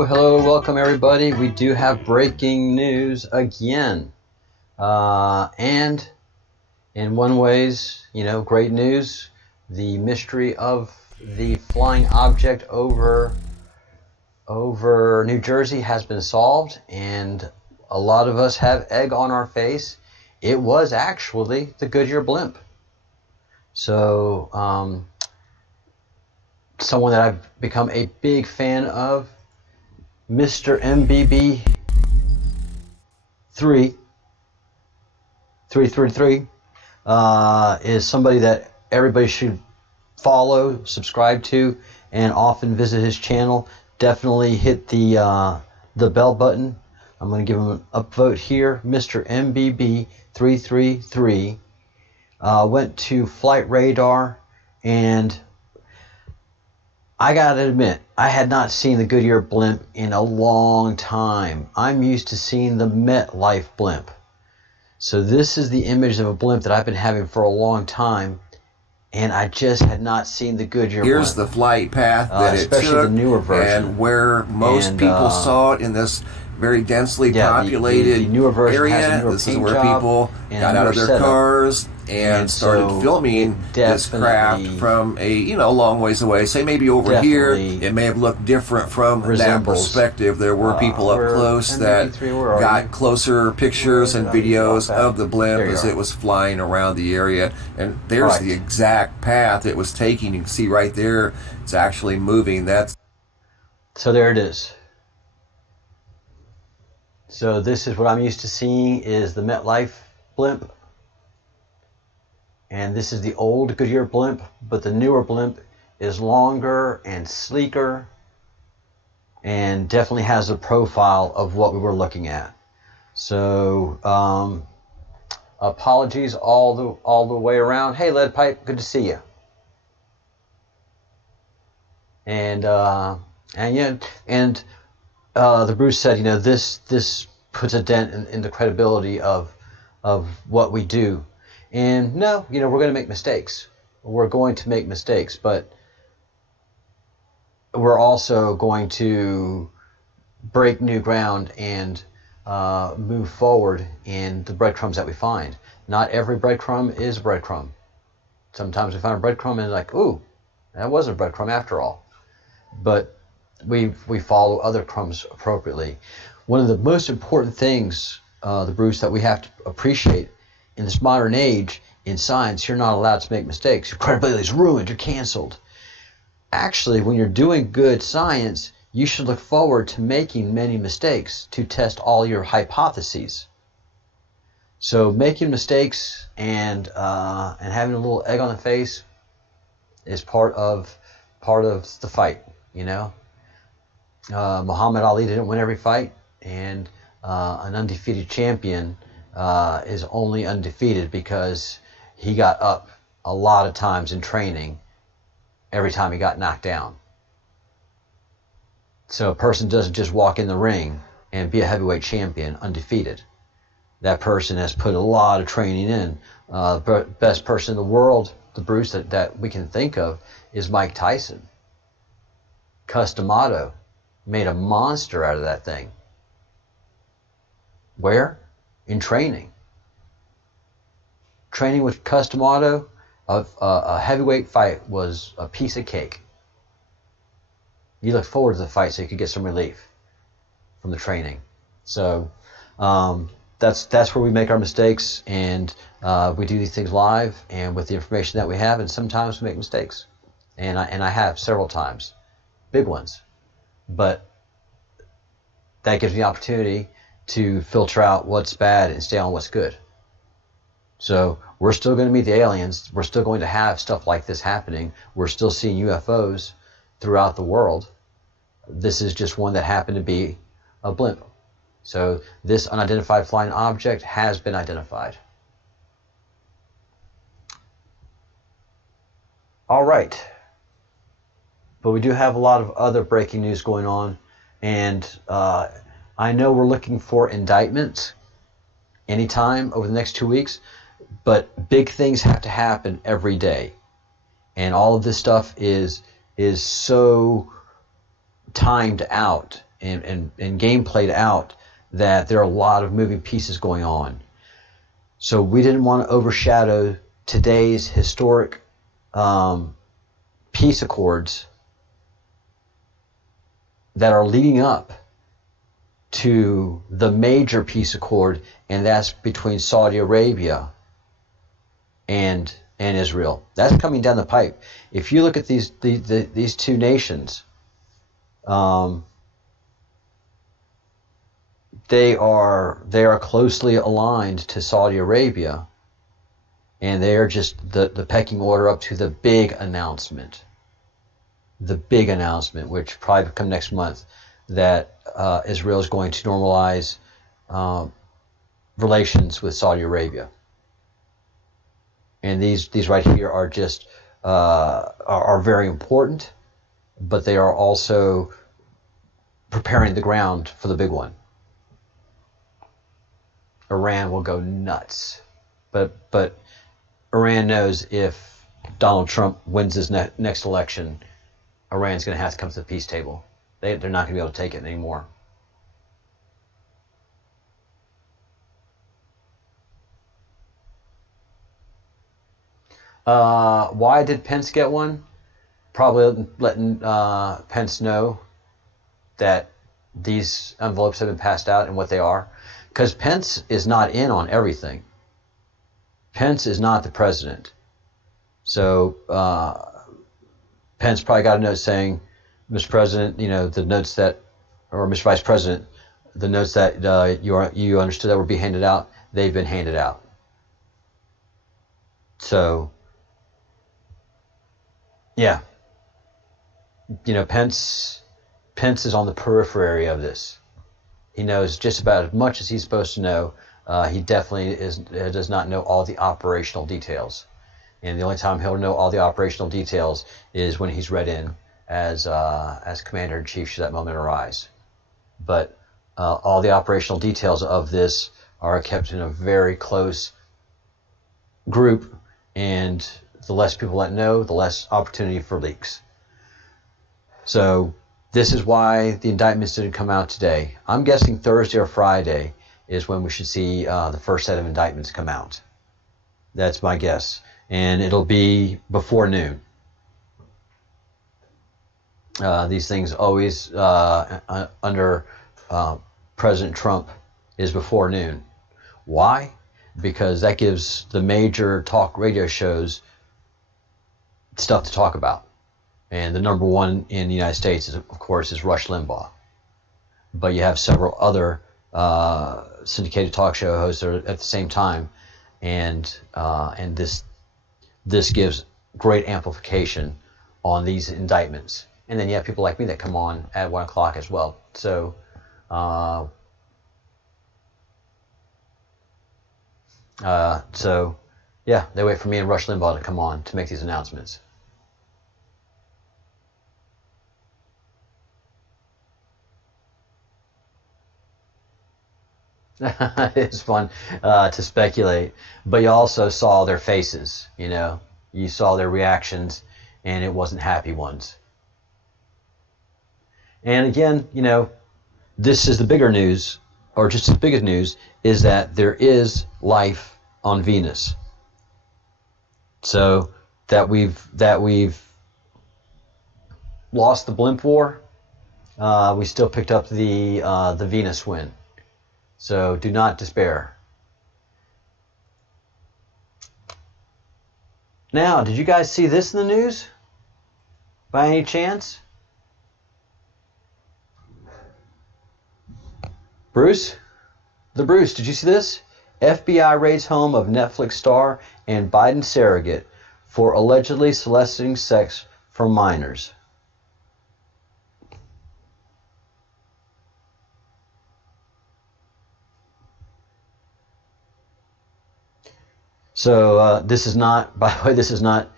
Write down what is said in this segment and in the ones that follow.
Hello, welcome everybody. We do have breaking news again. And in one ways, great news. The mystery of the flying object over New Jersey has been solved, and a lot of us have egg on our face. It was actually the Goodyear blimp. So, someone that I've become a big fan of, Mr. MBB 333, is somebody that everybody should follow, subscribe to, and often visit his channel. Definitely hit the bell button. I'm going to give him an upvote here. Mr. MBB 333 went to Flight Radar, and I gotta admit, I had not seen the Goodyear blimp in a long time. I'm used to seeing the MetLife blimp. So this is the image of a blimp that I've been having for a long time, and I just had not seen the Goodyear blimp. Here's the flight path that it especially took, the newer version. and where most people saw it in this very densely populated the newer version area. has a newer This is paint where job people and got a out newer of their setup. cars and started so filming this craft from a long ways away. Say maybe over here, it may have looked different from that perspective. There were people up close that got closer pictures and videos of the blimp as it was flying around the area. And there's the exact path it was taking. You can see right there, it's actually moving. So there it is. So this is what I'm used to seeing is the MetLife blimp. And this is the old Goodyear blimp, but the newer blimp is longer and sleeker and definitely has a profile of what we were looking at. So apologies all the way around. Hey, Lead Pipe, good to see you. And the Bruce said, this puts a dent in the credibility of what we do. And no, we're going to make mistakes. We're going to make mistakes, but we're also going to break new ground and move forward in the breadcrumbs that we find. Not every breadcrumb is a breadcrumb. Sometimes we find a breadcrumb and like, ooh, that wasn't a breadcrumb after all. But we follow other crumbs appropriately. One of the most important things, the Bruce, that we have to appreciate in this modern age in science, you're not allowed to make mistakes. Your credibility is ruined. You're canceled. Actually, when you're doing good science, you should look forward to making many mistakes to test all your hypotheses. So making mistakes and having a little egg on the face is part of the fight. Muhammad Ali didn't win every fight, and an undefeated champion is only undefeated because he got up a lot of times in training every time he got knocked down. So a person doesn't just walk in the ring and be a heavyweight champion undefeated. That person has put a lot of training in. The best person in the world, the Bruce, that we can think of is Mike Tyson. Cus D'Amato made a monster out of that thing. Where? In training. Training with Cus D'Amato, a heavyweight fight was a piece of cake. You look forward to the fight so you could get some relief from the training. So that's where we make our mistakes, and we do these things live and with the information that we have, and sometimes we make mistakes. And I have several times. Big ones. But that gives me the opportunity to filter out what's bad and stay on what's good. So we're still going to meet the aliens. We're still going to have stuff like this happening. We're still seeing UFOs throughout the world. This is just one that happened to be a blimp. So this unidentified flying object has been identified. All right. But we do have a lot of other breaking news going on, and I know we're looking for indictments anytime over the next 2 weeks, but big things have to happen every day, and all of this stuff is so timed out and game played out that there are a lot of moving pieces going on. So we didn't want to overshadow today's historic peace accords that are leading up to the major peace accord, and that's between Saudi Arabia and Israel. That's coming down the pipe. If you look at these two nations, they are closely aligned to Saudi Arabia, and they are just the pecking order up to the big announcement. The big announcement, which probably will come next month, that Israel is going to normalize relations with Saudi Arabia. And these right here are just are very important, but they are also preparing the ground for the big one. Iran will go nuts, but Iran knows if Donald Trump wins his next election, Iran's going to have to come to the peace table. They're not going to be able to take it anymore. Why did Pence get one? Probably letting Pence know that these envelopes have been passed out and what they are. Because Pence is not in on everything. Pence is not the president. So Pence probably got a note saying, Mr. President, the notes that, or Mr. Vice President, the notes that you understood that were being handed out, they've been handed out. So, yeah. Pence is on the periphery of this. He knows just about as much as he's supposed to know he definitely does not know all the operational details. And the only time he'll know all the operational details is when he's read in as Commander-in-Chief should that moment arise. But all the operational details of this are kept in a very close group, and the less people that know, the less opportunity for leaks. So this is why the indictments didn't come out today. I'm guessing Thursday or Friday is when we should see the first set of indictments come out. That's my guess. And it'll be before noon. These things always, under President Trump, is before noon. Why? Because that gives the major talk radio shows stuff to talk about. And the number one in the United States, of course, is Rush Limbaugh. But you have several other syndicated talk show hosts at the same time, and this gives great amplification on these indictments. And then you have people like me that come on at 1 o'clock as well. So yeah, they wait for me and Rush Limbaugh to come on to make these announcements. It's fun to speculate, but you also saw their faces, you know. You saw their reactions, and it wasn't happy ones. And again, you know, this is the bigger news, or just as big as news, is that there is life on Venus. So that we've lost the blimp war, we still picked up the Venus win. So do not despair. Now, did you guys see this in the news? By any chance? Bruce? Bruce, did you see this? FBI raids home of Netflix star and Biden surrogate for allegedly soliciting sex from minors. So this is not, by the way, this is not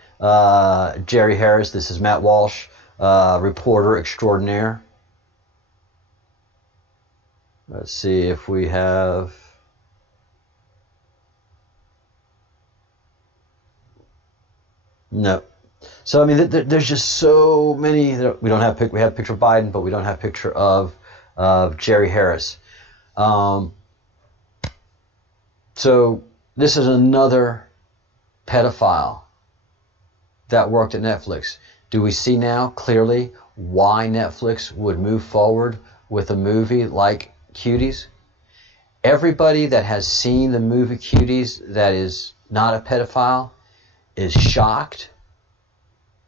Jerry Harris. This is Matt Walsh, reporter extraordinaire. Let's see if we have. No. So I mean, there's just so many. We don't have we have a picture of Biden, but we don't have a picture of Jerry Harris. So this is another pedophile that worked at Netflix. Do we see now clearly why Netflix would move forward with a movie like Cuties? Everybody that has seen the movie Cuties that is not a pedophile is shocked,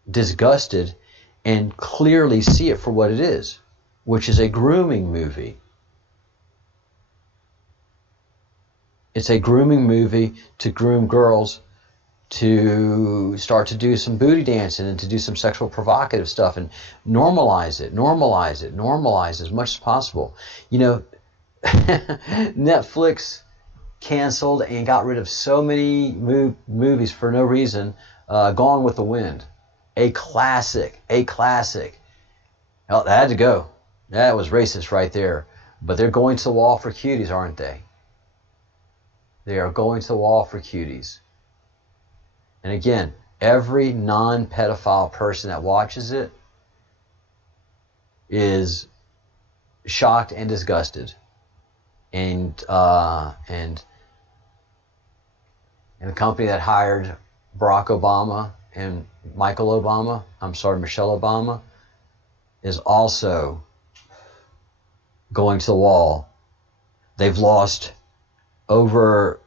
disgusted, and clearly see it for what it is, which is a grooming movie. It's a grooming movie to groom girls to start to do some booty dancing and to do some sexual provocative stuff and normalize as much as possible. You know, Netflix canceled and got rid of so many movies for no reason. Gone with the Wind, a classic. Well, that had to go. That was racist right there. But they're going to the wall for Cuties, aren't they? They are going to the wall for Cuties. And again, every non-pedophile person that watches it is shocked and disgusted. And the company that hired Barack Obama and Michelle Obama, is also going to the wall. They've lost over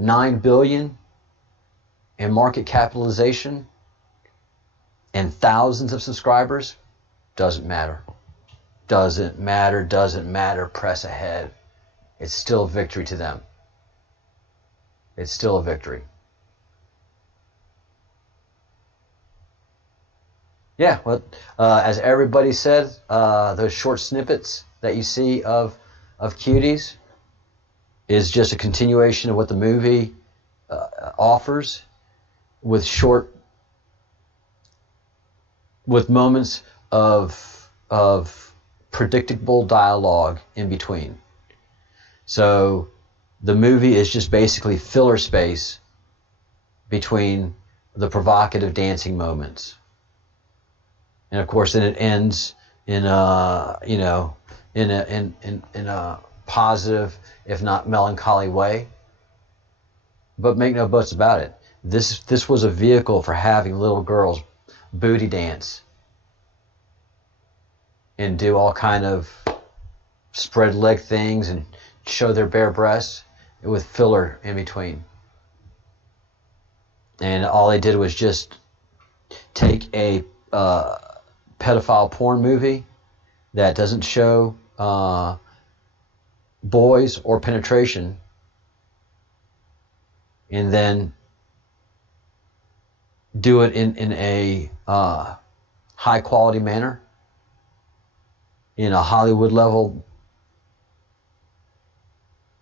$9 billion in market capitalization and thousands of subscribers. Doesn't matter. Press ahead. It's still a victory to them. It's still a victory. Yeah, well, as everybody said, those short snippets that you see of Cuties, is just a continuation of what the movie offers, with moments of predictable dialogue in between. So the movie is just basically filler space between the provocative dancing moments, and of course, then it ends in a positive, if not melancholy way. But make no bones about it, this was a vehicle for having little girls booty dance and do all kind of spread leg things and show their bare breasts with filler in between. And all they did was just take a pedophile porn movie that doesn't show boys or penetration, and then do it in a high quality manner, in a Hollywood level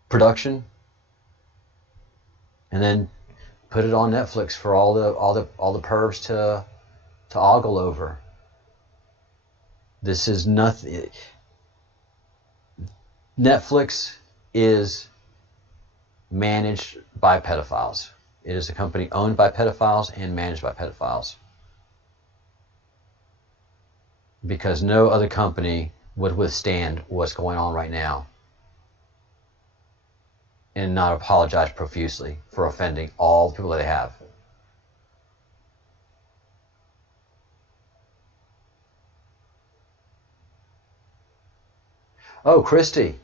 production, and then put it on Netflix for all the pervs to ogle over. This is nothing. Netflix is managed by pedophiles. It is a company owned by pedophiles and managed by pedophiles, because no other company would withstand what's going on right now and not apologize profusely for offending all the people that they have. Oh, Christy,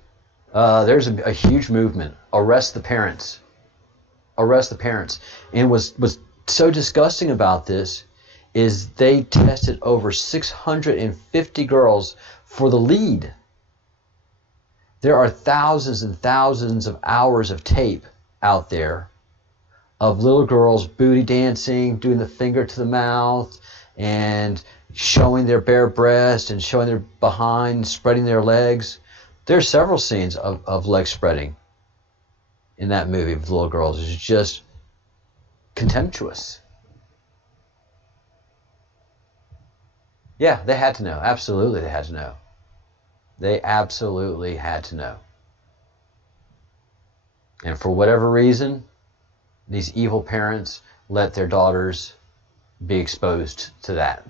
there's a huge movement. Arrest the parents. Arrest the parents. And what's so disgusting about this is they tested over 650 girls for the lead. There are thousands and thousands of hours of tape out there of little girls booty dancing, doing the finger to the mouth, and showing their bare breast and showing their behind, spreading their legs. There are several scenes of leg spreading in that movie with little girls. It's just contemptuous. Yeah, they had to know. Absolutely, they had to know. They absolutely had to know. And for whatever reason, these evil parents let their daughters be exposed to that.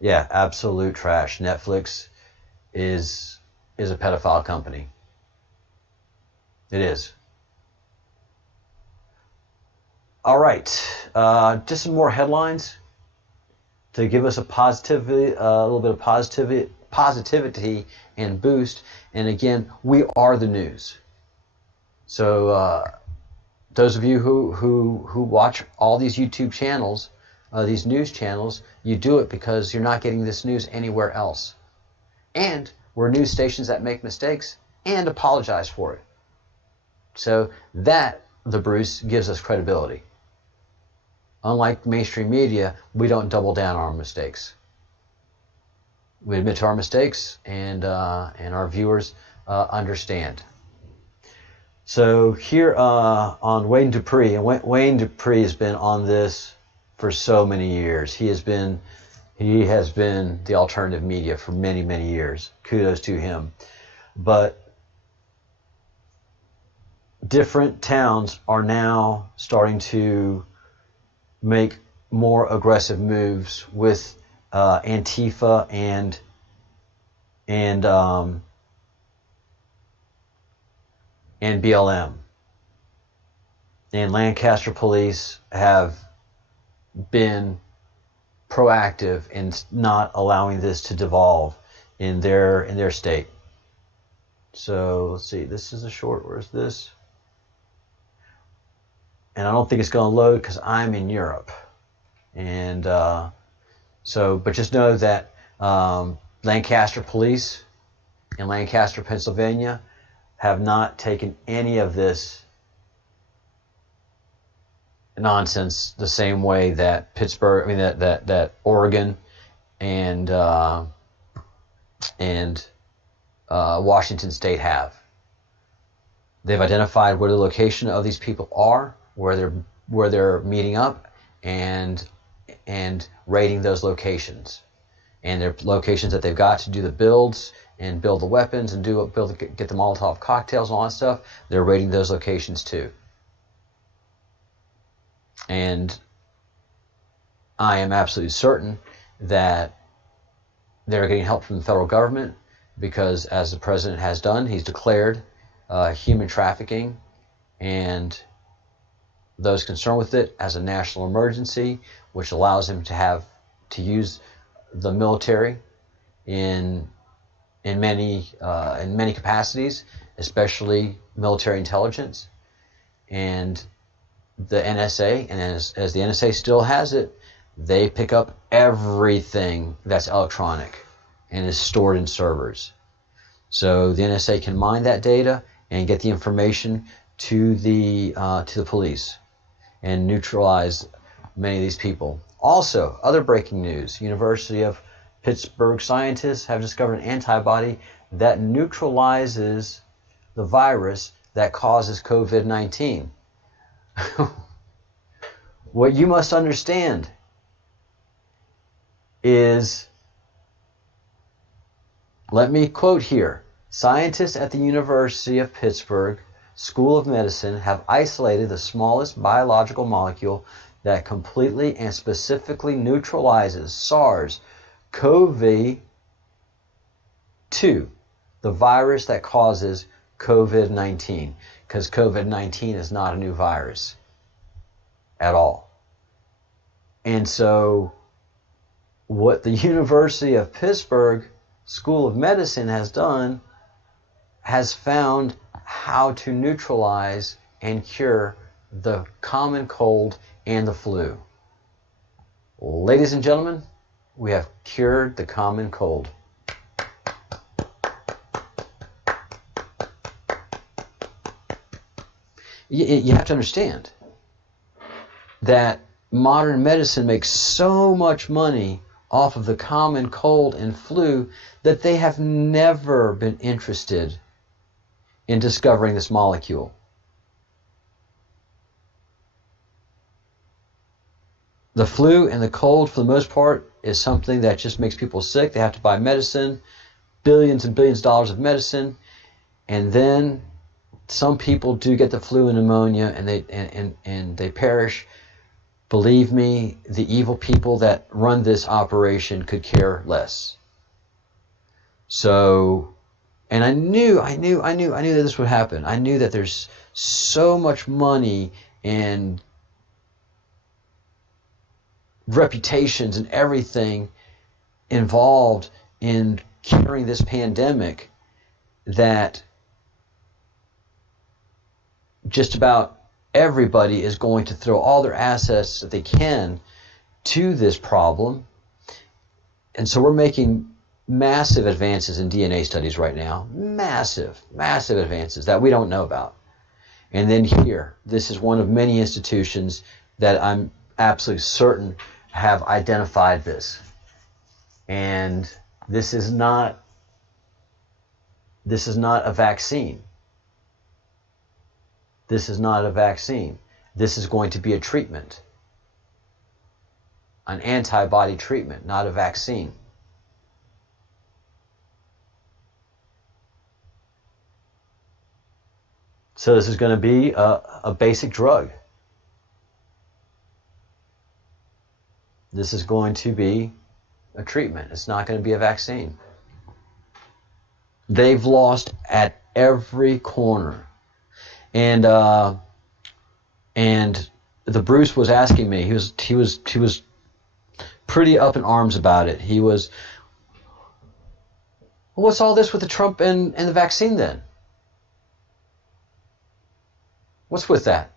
Yeah, absolute trash. Netflix is a pedophile company. It is. All right, just some more headlines to give us a little bit of positivity and boost. And again, we are the news. So those of you who watch all these YouTube channels, these news channels, you do it because you're not getting this news anywhere else. And we're news stations that make mistakes and apologize for it. So that, the Bruce, gives us credibility. Unlike mainstream media, we don't double down on our mistakes. We admit to our mistakes, and our viewers understand. So here on Wayne Dupree, and Wayne Dupree has been on this for so many years. He has been the alternative media for many, many years. Kudos to him. But different towns are now starting to make more aggressive moves with Antifa and BLM. And Lancaster police have been proactive in not allowing this to devolve in their state. So let's see, this is a short, where's this? And I don't think it's going to load because I'm in Europe. And but just know that Lancaster police in Lancaster, Pennsylvania, have not taken any of this nonsense the same way that that Oregon and Washington State have. They've identified where the location of these people are, where they're meeting up, and raiding those locations. And their locations that they've got to do the builds and build the weapons and get the Molotov cocktails and all that stuff. They're raiding those locations too. And I am absolutely certain that they're getting help from the federal government, because as the president has done, he's declared human trafficking and those concerned with it as a national emergency, which allows him to use the military in many capacities, especially military intelligence. And the NSA, and as the NSA still has it, they pick up everything that's electronic and is stored in servers. So the NSA can mine that data and get the information to the police and neutralize many of these people. Also, other breaking news: University of Pittsburgh scientists have discovered an antibody that neutralizes the virus that causes COVID-19. What you must understand is, let me quote here, scientists at the University of Pittsburgh School of Medicine have isolated the smallest biological molecule that completely and specifically neutralizes SARS-CoV-2, the virus that causes COVID-19, because COVID-19 is not a new virus at all. And so what the University of Pittsburgh School of Medicine has done, has found how to neutralize and cure the common cold and the flu. Ladies and gentlemen, we have cured the common cold. You have to understand that modern medicine makes so much money off of the common cold and flu that they have never been interested in discovering this molecule. The flu and the cold, for the most part, is something that just makes people sick. They have to buy medicine, billions and billions of dollars of medicine, and then some people do get the flu and pneumonia, and they perish. Believe me, the evil people that run this operation could care less. So, and I knew that this would happen. I knew that there's so much money and reputations and everything involved in curing this pandemic that just about everybody is going to throw all their assets that they can to this problem. And so we're making massive advances in DNA studies right now. Massive advances that we don't know about. And then here, this is one of many institutions that I'm absolutely certain have identified this. And this is not a vaccine. This is not a vaccine. This is going to be a treatment. An antibody treatment, not a vaccine. So this is going to be a basic drug. This is going to be a treatment. It's not going to be a vaccine. They've lost at every corner. And the Bruce was asking me. He was pretty up in arms about it. He was, well, what's all this with the Trump and the vaccine then? What's with that?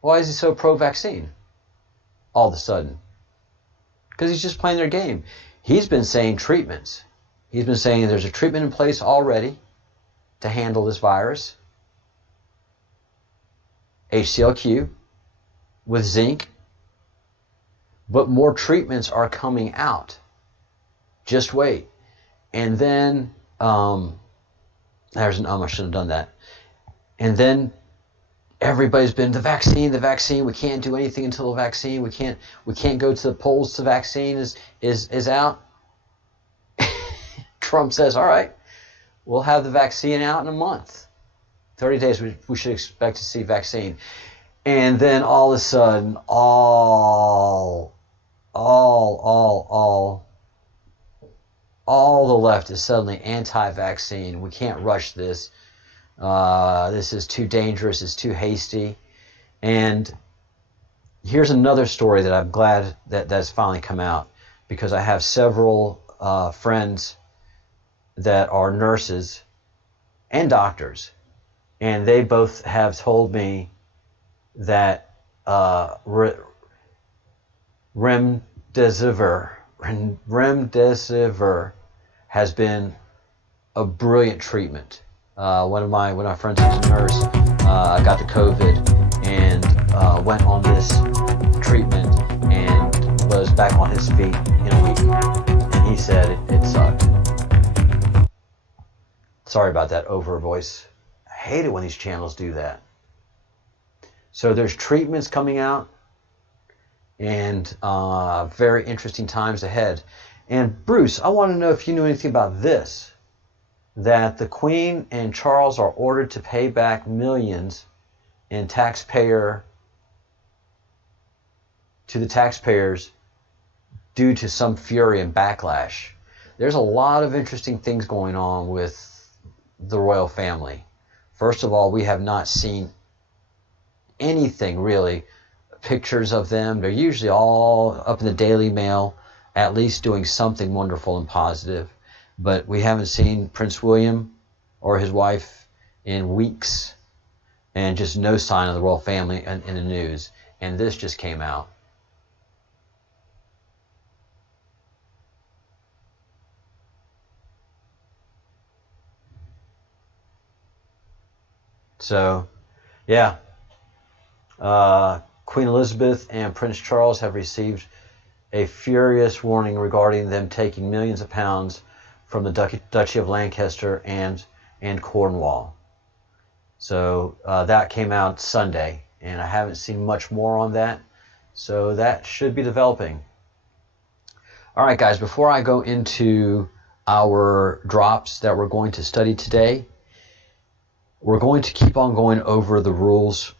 Why is he so pro-vaccine all of a sudden? Because he's just playing their game. He's been saying treatments. He's been saying there's a treatment in place already to handle this virus. HCLQ with zinc. But more treatments are coming out. Just wait. And then, I shouldn't have done that. And then everybody's been the vaccine. We can't do anything until the vaccine. We can't go to the polls till the vaccine is out. Trump says, all right, we'll have the vaccine out in a month. 30 days we should expect to see vaccine. And then all of a sudden, all the left is suddenly anti-vaccine. We can't rush this. This is too dangerous. It's too hasty. And here's another story that I'm glad that's finally come out, because I have several friends that are nurses and doctors, and they both have told me that remdesivir has been a brilliant treatment. One of my friends who's a nurse got the COVID and went on this treatment and was back on his feet in a week. And he said it sucked. Sorry about that over voice. I hate it when these channels do that. So there's treatments coming out, and very interesting times ahead. And Bruce, I want to know if you know anything about this, that the Queen and Charles are ordered to pay back millions in to the taxpayers due to some fury and backlash. There's a lot of interesting things going on with the royal family. First of all, we have not seen anything really, pictures of them. They're usually all up in the Daily Mail, at least doing something wonderful and positive. But we haven't seen Prince William or his wife in weeks, and just no sign of the royal family in the news. And this just came out. So, yeah. Queen Elizabeth and Prince Charles have received a furious warning regarding them taking millions of pounds from the Duchy of Lancaster and Cornwall. So that came out Sunday, and I haven't seen much more on that. So that should be developing. All right, guys, before I go into our drops that we're going to study today, we're going to keep on going over the rules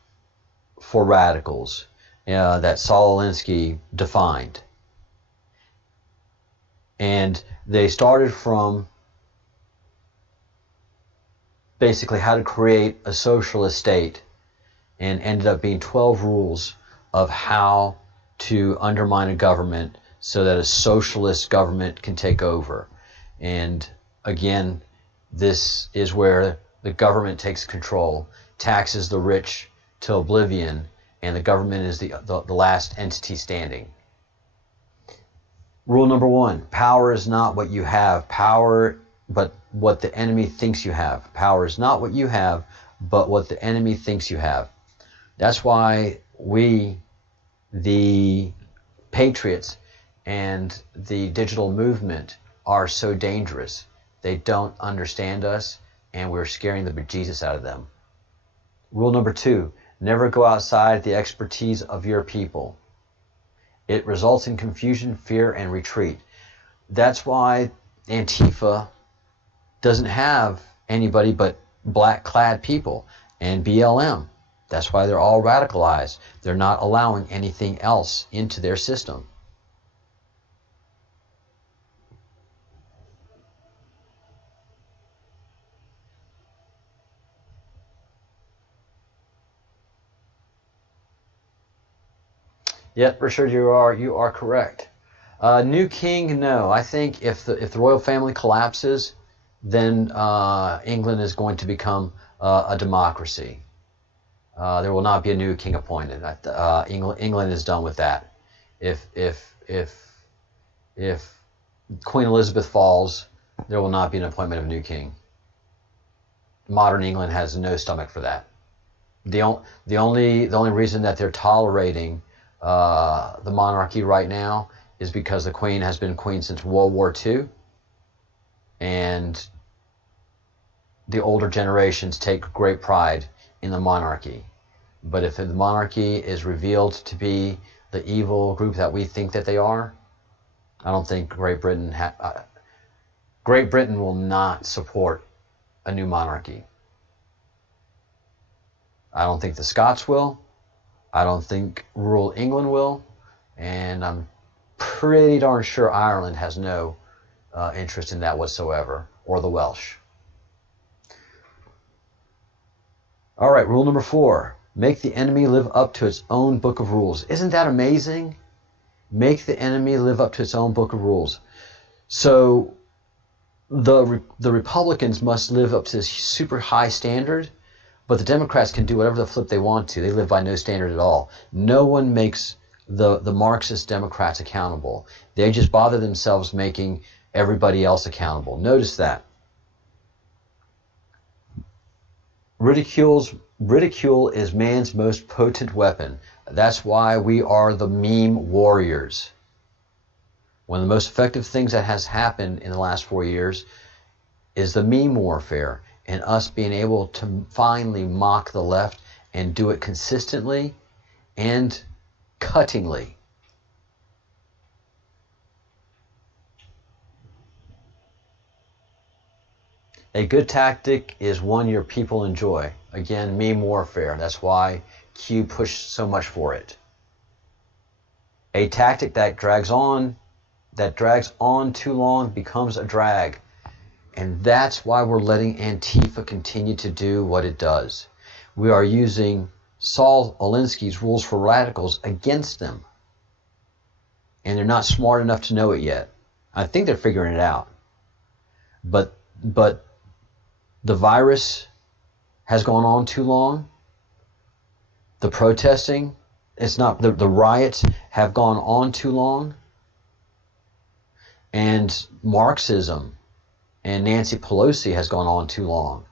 for radicals that Saul Alinsky defined. And they started from basically how to create a socialist state, and ended up being 12 rules of how to undermine a government so that a socialist government can take over. And again, this is where the government takes control, taxes the rich to oblivion, and the government is the last entity standing. Rule number 1, power is not what you have, but what the enemy thinks you have. Power is not what you have, but what the enemy thinks you have. That's why we, the patriots and the digital movement, are so dangerous. They don't understand us, and we're scaring the bejesus out of them. Rule number 2, never go outside the expertise of your people. It results in confusion, fear, and retreat. That's why Antifa doesn't have anybody but black-clad people, and BLM. That's why they're all radicalized. They're not allowing anything else into their system. Yep, Richard, you are correct. New king, no. I think if the royal family collapses, then England is going to become a democracy. There will not be a new king appointed. England is done with that. If Queen Elizabeth falls, there will not be an appointment of a new king. Modern England has no stomach for that. The only reason that they're tolerating the monarchy right now is because the Queen has been Queen since World War II, and the older generations take great pride in the monarchy. But if the monarchy is revealed to be the evil group that we think that they are, I don't think Great Britain will not support a new monarchy. I don't think the Scots will. I don't think rural England will. And I'm pretty darn sure Ireland has no interest in that whatsoever, or the Welsh. All right, rule number 4. Make the enemy live up to its own book of rules. Isn't that amazing? Make the enemy live up to its own book of rules. So the Republicans must live up to this super high standard, but the Democrats can do whatever the flip they want to. They live by no standard at all. No one makes the Marxist Democrats accountable. They just bother themselves making everybody else accountable. Notice that. Ridicule is man's most potent weapon. That's why we are the meme warriors. One of the most effective things that has happened in the last 4 years is the meme warfare, and us being able to finally mock the left and do it consistently and cuttingly. A good tactic is one your people enjoy. Again, meme warfare. That's why Q pushed so much for it. A tactic that drags on too long becomes a drag. And that's why we're letting Antifa continue to do what it does. We are using Saul Alinsky's rules for radicals against them. And they're not smart enough to know it yet. I think they're figuring it out. But the virus has gone on too long. The protesting, the riots have gone on too long. And Marxism and Nancy Pelosi has gone on too long.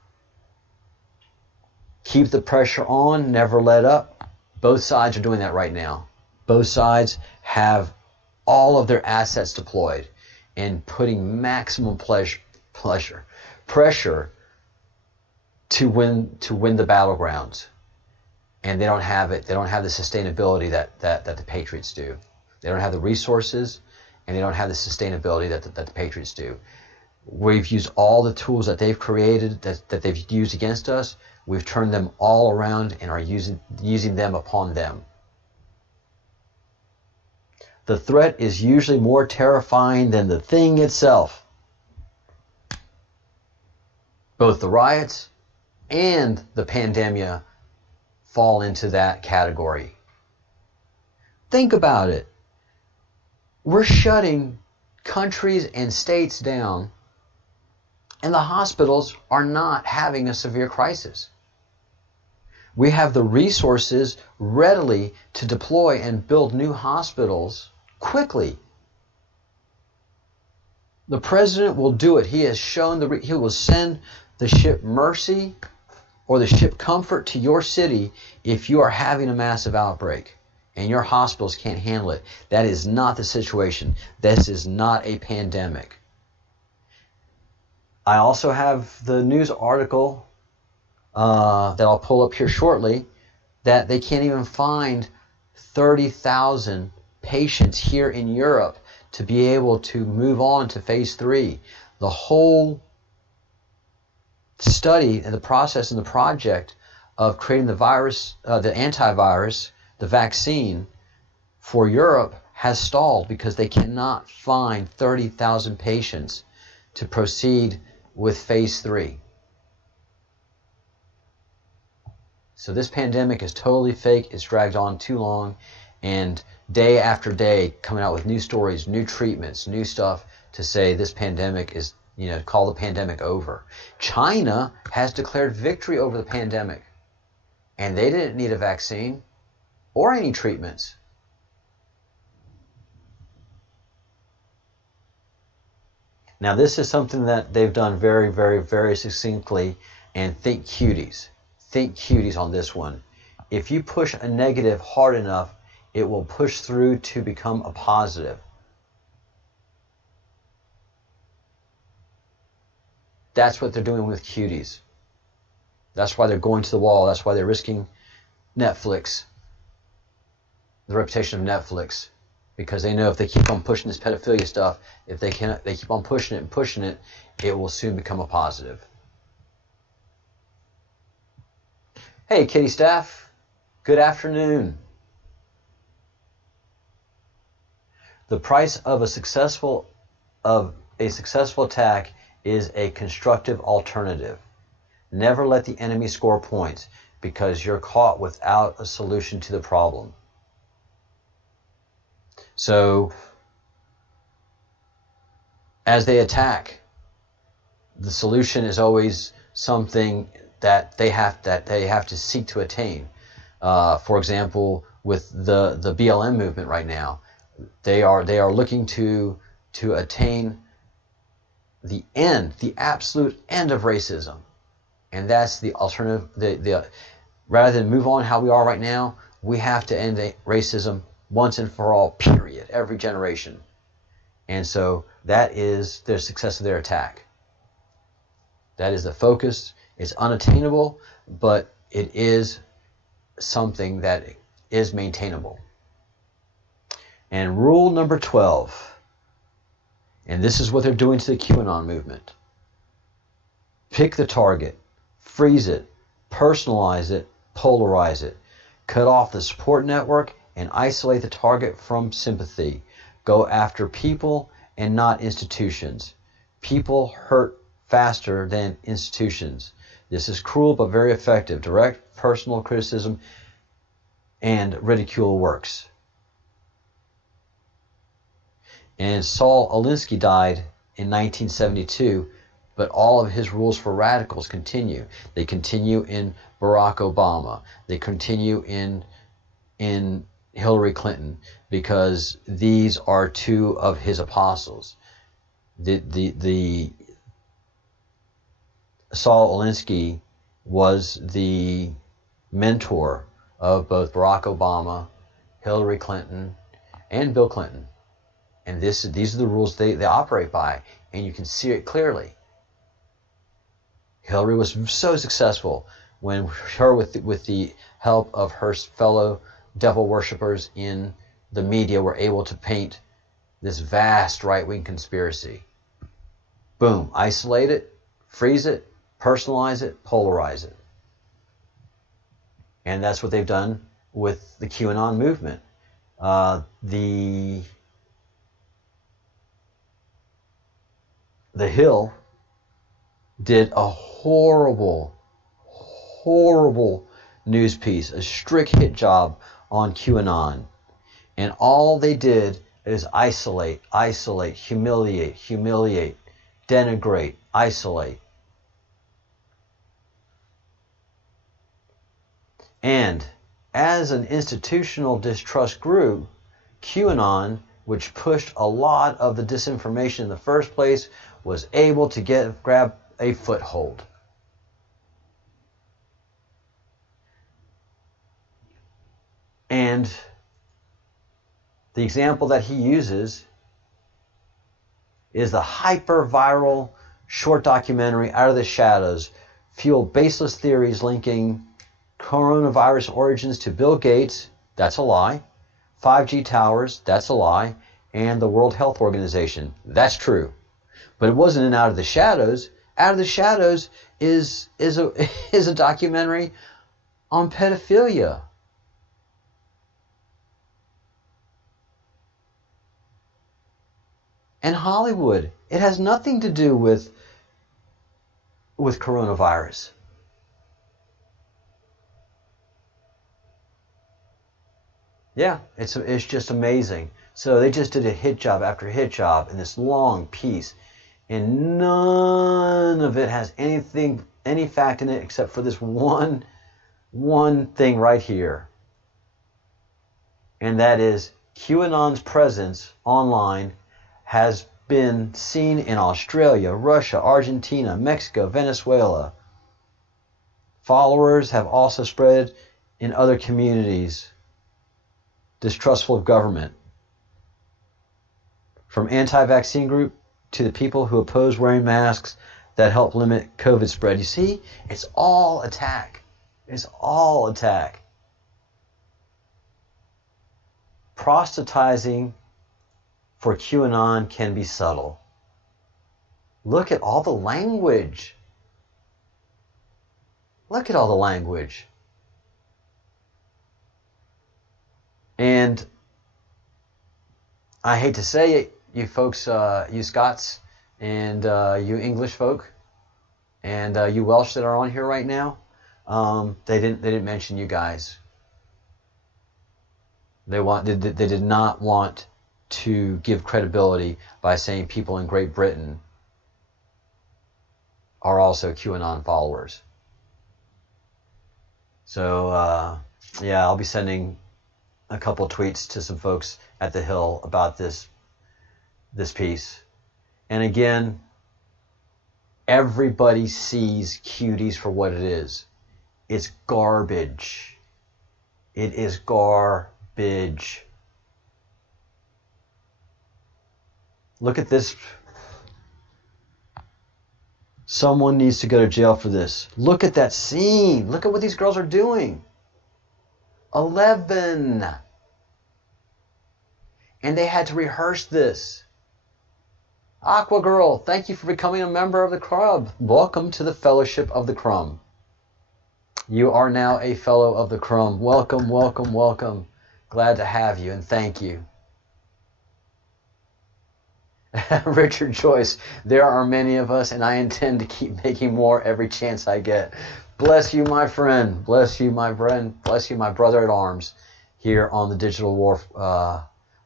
Keep the pressure on, never let up. Both sides are doing that right now. Both sides have all of their assets deployed and putting maximum pressure to win the battlegrounds. And they don't have it. They don't have the sustainability that the Patriots do. They don't have the resources, and they don't have the sustainability that the Patriots do. We've used all the tools that they've created, that they've used against us. We've turned them all around and are using them upon them. The threat is usually more terrifying than the thing itself. Both the riots and the pandemia fall into that category. Think about it. We're shutting countries and states down, and the hospitals are not having a severe crisis. We have the resources readily to deploy and build new hospitals quickly. The president will do it. He has shown he will send the ship Mercy or the ship Comfort to your city if you are having a massive outbreak and your hospitals can't handle it. That is not the situation. This is not a pandemic. I also have the news article that I'll pull up here shortly, that they can't even find 30,000 patients here in Europe to be able to move on to phase 3. The whole study and the process and the project of creating the virus, the antivirus, the vaccine for Europe has stalled because they cannot find 30,000 patients to proceed with phase 3. So this pandemic is totally fake. It's dragged on too long, and day after day coming out with new stories, new treatments, new stuff to say this pandemic is, call the pandemic over. China has declared victory over the pandemic, and they didn't need a vaccine or any treatments. Now this is something that they've done very, very, very succinctly, and think cuties. Think cuties on this one. If you push a negative hard enough, it will push through to become a positive. That's what they're doing with cuties. That's why they're going to the wall. That's why they're risking Netflix, the reputation of Netflix, because they know if they keep on pushing this pedophilia stuff, if they keep on pushing it and pushing it, it will soon become a positive. Hey, Kitty Staff. Good afternoon. The price of a successful attack is a constructive alternative. Never let the enemy score points because you're caught without a solution to the problem. So, as they attack, the solution is always something that they have to seek to attain. For example, with the BLM movement right now, they are looking to attain the absolute end of racism, and that's the alternative. Rather than move on how we are right now, we have to end racism once and for all. Period. Every generation, and so that is the success of their attack. That is the focus. It's unattainable, but it is something that is maintainable. And rule number 12, and this is what they're doing to the QAnon movement. Pick the target, freeze it, personalize it, polarize it. Cut off the support network and isolate the target from sympathy. Go after people and not institutions. People hurt faster than institutions. This is cruel but very effective. Direct personal criticism and ridicule works. And Saul Alinsky died in 1972, but all of his rules for radicals continue. They continue in Barack Obama. They continue in Hillary Clinton, because these are two of his apostles. The Saul Alinsky was the mentor of both Barack Obama, Hillary Clinton, and Bill Clinton. And these are the rules they operate by, and you can see it clearly. Hillary was so successful when her, with the help of her fellow devil worshippers in the media, were able to paint this vast right-wing conspiracy. Boom, isolate it, freeze it, personalize it, polarize it. And that's what they've done with the QAnon movement. The Hill did a horrible news piece, a strict hit job on QAnon. And all they did is isolate, humiliate, denigrate, isolate. And as an institutional distrust grew, QAnon, which pushed a lot of the disinformation in the first place, was able to grab a foothold. And the example that he uses is the hyper-viral short documentary Out of the Shadows, fueled baseless theories linking coronavirus origins to Bill Gates, that's a lie, 5G towers, that's a lie, and the World Health Organization, that's true. But it wasn't in Out of the Shadows. Out of the Shadows is a documentary on pedophilia. And Hollywood. It has nothing to do with coronavirus. Yeah, it's just amazing. So they just did a hit job after hit job in this long piece, and none of it has any fact in it except for this one thing right here. And that is QAnon's presence online has been seen in Australia, Russia, Argentina, Mexico, Venezuela. Followers have also spread in other communities distrustful of government. From anti-vaccine group to the people who oppose wearing masks, that help limit COVID spread. You see, it's all attack. It's all attack. Proselytizing for QAnon can be subtle. Look at all the language. Look at all the language. And I hate to say it, you folks, you Scots and you English folk and you Welsh that are on here right now, they didn't mention you guys. They did not want to give credibility by saying people in Great Britain are also QAnon followers. So yeah, I'll be sending a couple tweets to some folks at the Hill about this piece. And again, everybody sees cuties for what it is. It's garbage. It is garbage. Look at this. Someone needs to go to jail for this. Look at that scene. Look at what these girls are doing. 11. And they had to rehearse this. Aqua Girl, thank you for becoming a member of the club. Welcome to the Fellowship of the Crumb. You are now a fellow of the Crumb. Welcome, welcome, welcome. Glad to have you and thank you. Richard Joyce, there are many of us and I intend to keep making more every chance I get. Bless you, my friend. Bless you, my friend. Bless you, my brother at arms here on the digital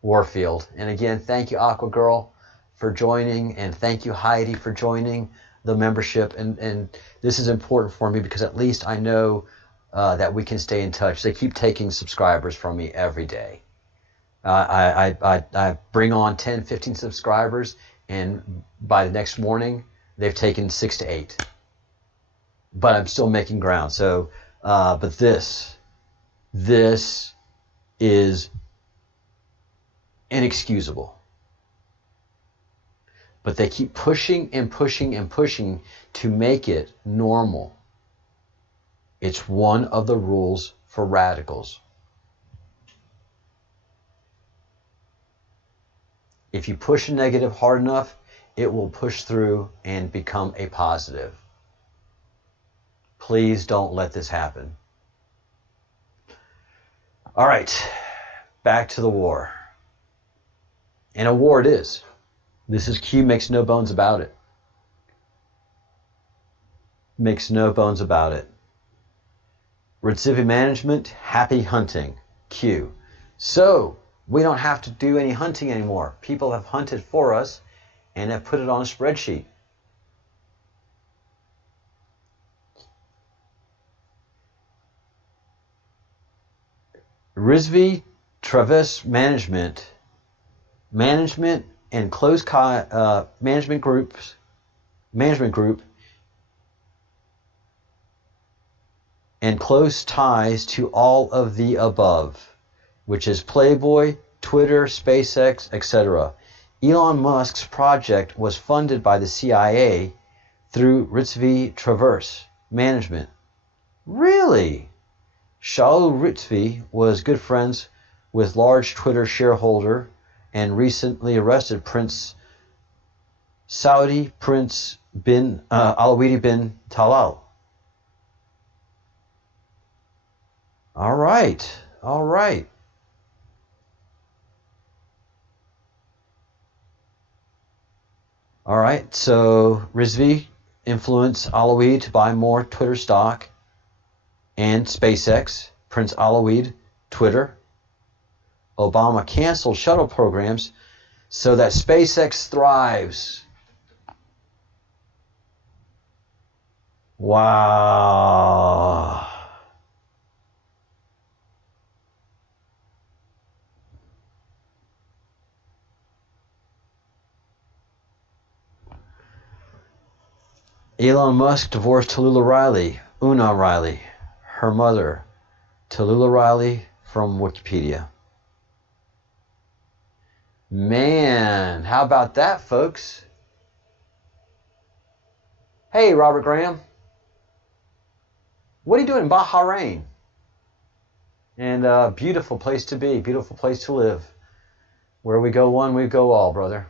warfield. And again, thank you, Aqua Girl, for joining, and thank you, Heidi, for joining the membership. And this is important for me because at least I know that we can stay in touch. They keep taking subscribers from me every day. I bring on 10, 15 subscribers, and by the next morning, they've taken 6 to 8. But I'm still making ground. So, but this is inexcusable. But they keep pushing and pushing and pushing to make it normal. It's one of the rules for radicals. If you push a negative hard enough, it will push through and become a positive. Please don't let this happen. All right, back to the war. And a war it is. This is Q, makes no bones about it. Makes no bones about it. Reciting management, happy hunting. Q. So, we don't have to do any hunting anymore. People have hunted for us and have put it on a spreadsheet. RISV Traverse Management and close management group and close ties to all of the above, which is Playboy, Twitter, SpaceX, etc. Elon Musk's project was funded by the CIA through RISV Traverse Management. Really? Shaul Ritzvi was good friends with large Twitter shareholder and recently arrested Saudi Prince bin Alawidi bin Talal. All right. All right. All right. So Rizvi influenced Alawid to buy more Twitter stock and SpaceX. Prince Alawid, Twitter. Obama canceled shuttle programs so that SpaceX thrives. Wow. Elon Musk divorced Tallulah Riley, Una Riley, her mother, Tallulah Riley, from Wikipedia. Man, how about that, folks? Hey, Robert Graham. What are you doing in Bahrain? And beautiful place to be, beautiful place to live. Where we go one, we go all, brother.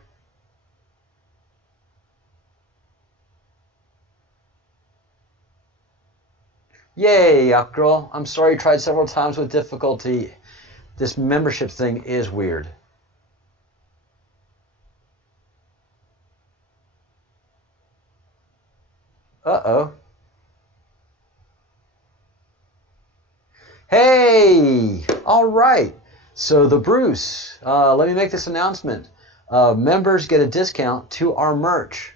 Yay, Girl. I'm sorry you tried several times with difficulty. This membership thing is weird. Uh-oh. Hey! All right. So the Bruce, let me make this announcement. Members get a discount to our merch.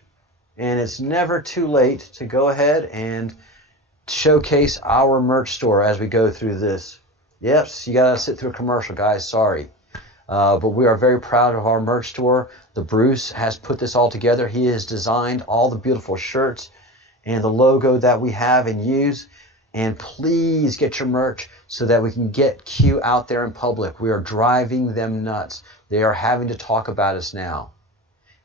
And it's never too late to go ahead and showcase our merch store as we go through this. Yes, you got to sit through a commercial, guys. Sorry. But we are very proud of our merch store. The Bruce has put this all together. He has designed all the beautiful shirts and the logo that we have and use. And please get your merch so that we can get Q out there in public. We are driving them nuts. They are having to talk about us now.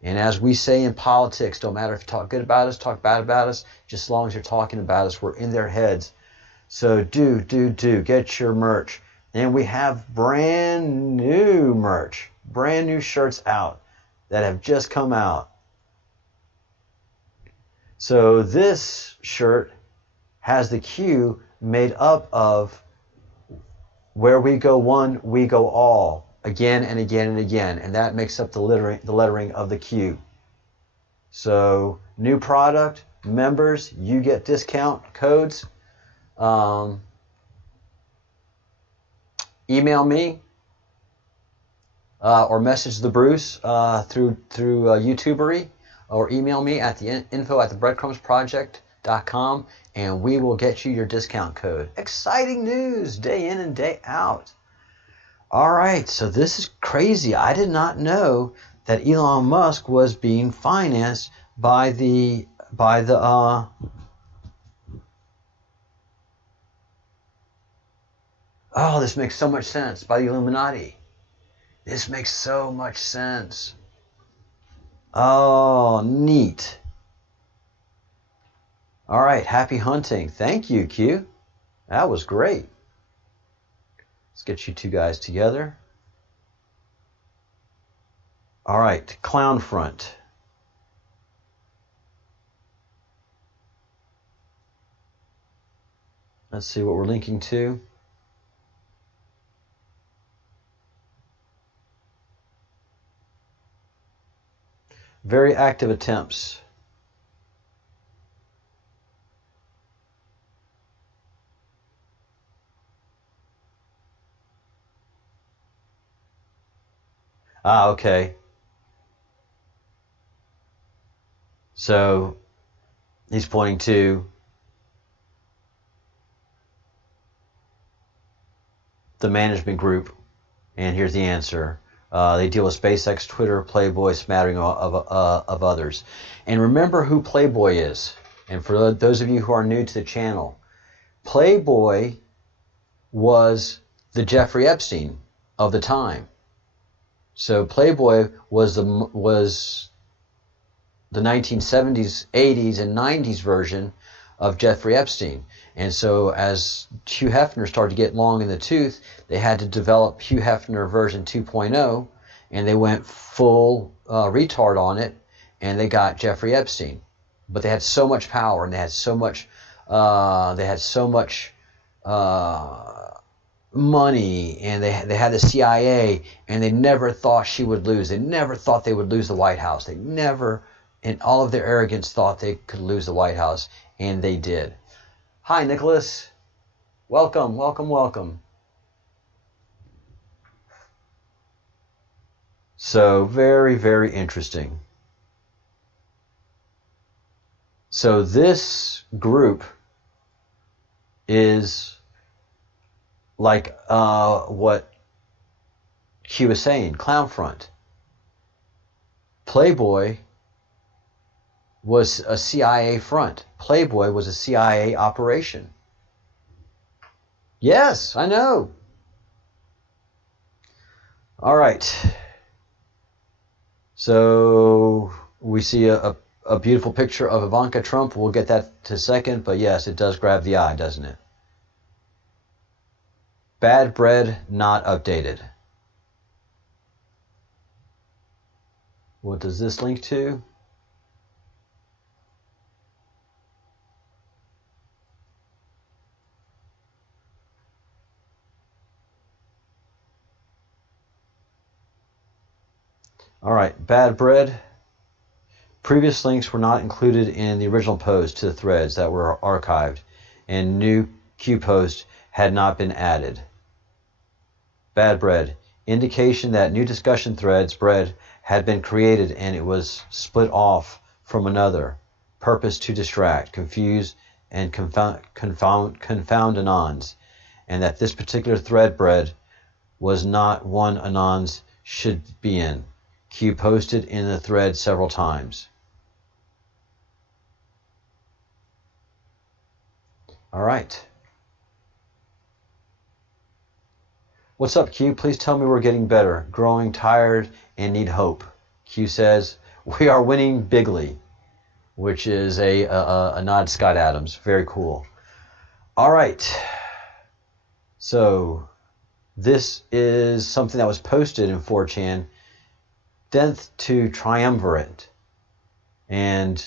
And as we say in politics, don't matter if you talk good about us, talk bad about us, just as long as you're talking about us, we're in their heads. So do get your merch. And we have brand new merch, brand new shirts out that have just come out. So this shirt has the Q made up of where we go one, we go all, again and again and again, and that makes up the lettering of the Q. So new product, members, you get discount codes. Email me or message the Bruce through YouTubery, or email me at the info@thebreadcrumbsproject.com, and we will get you your discount code. Exciting news, day in and day out. All right, so this is crazy. I did not know that Elon Musk was being financed by the oh, this makes so much sense, by the Illuminati. This makes so much sense. Oh, neat. All right, happy hunting. Thank you, Q. That was great. Let's get you two guys together. All right, Clown Front. Let's see what we're linking to. Very active attempts. Ah, okay. So he's pointing to the management group, and here's the answer. They deal with SpaceX, Twitter, Playboy, smattering of others. And remember who Playboy is. And for those of you who are new to the channel, Playboy was the Jeffrey Epstein of the time. So Playboy was the 1970s, 80s, and 90s version of Jeffrey Epstein. And so as Hugh Hefner started to get long in the tooth, they had to develop Hugh Hefner version 2.0, and they went full retard on it, and they got Jeffrey Epstein. But they had so much power, and they had so much money, and they had the CIA, and they never thought she would lose. They never thought they would lose the White House. They never, in all of their arrogance, thought they could lose the White House, and they did. Hi, Nicholas. Welcome, welcome, welcome. So very, very interesting. So this group is like what Q was saying, Clown Front. Playboy was a CIA front. Playboy was a CIA operation. Yes, I know. All right. So we see a a beautiful picture of Ivanka Trump. We'll get that to second, but yes, it does grab the eye, doesn't it? Bad bread, not updated. What does this link to? All right, bad bread. Previous links were not included in the original post to the threads that were archived, and new Q posts had not been added. Bad bread. Indication that new discussion threads bread had been created and it was split off from another. Purpose to distract, confuse, and confound anons, and that this particular thread bread was not one anons should be in. Q posted in the thread several times. All right. What's up, Q? Please tell me we're getting better. Growing tired and need hope. Q says, we are winning bigly, which is a nod to Scott Adams. Very cool. All right. So this is something that was posted in 4chan. Death to triumvirate and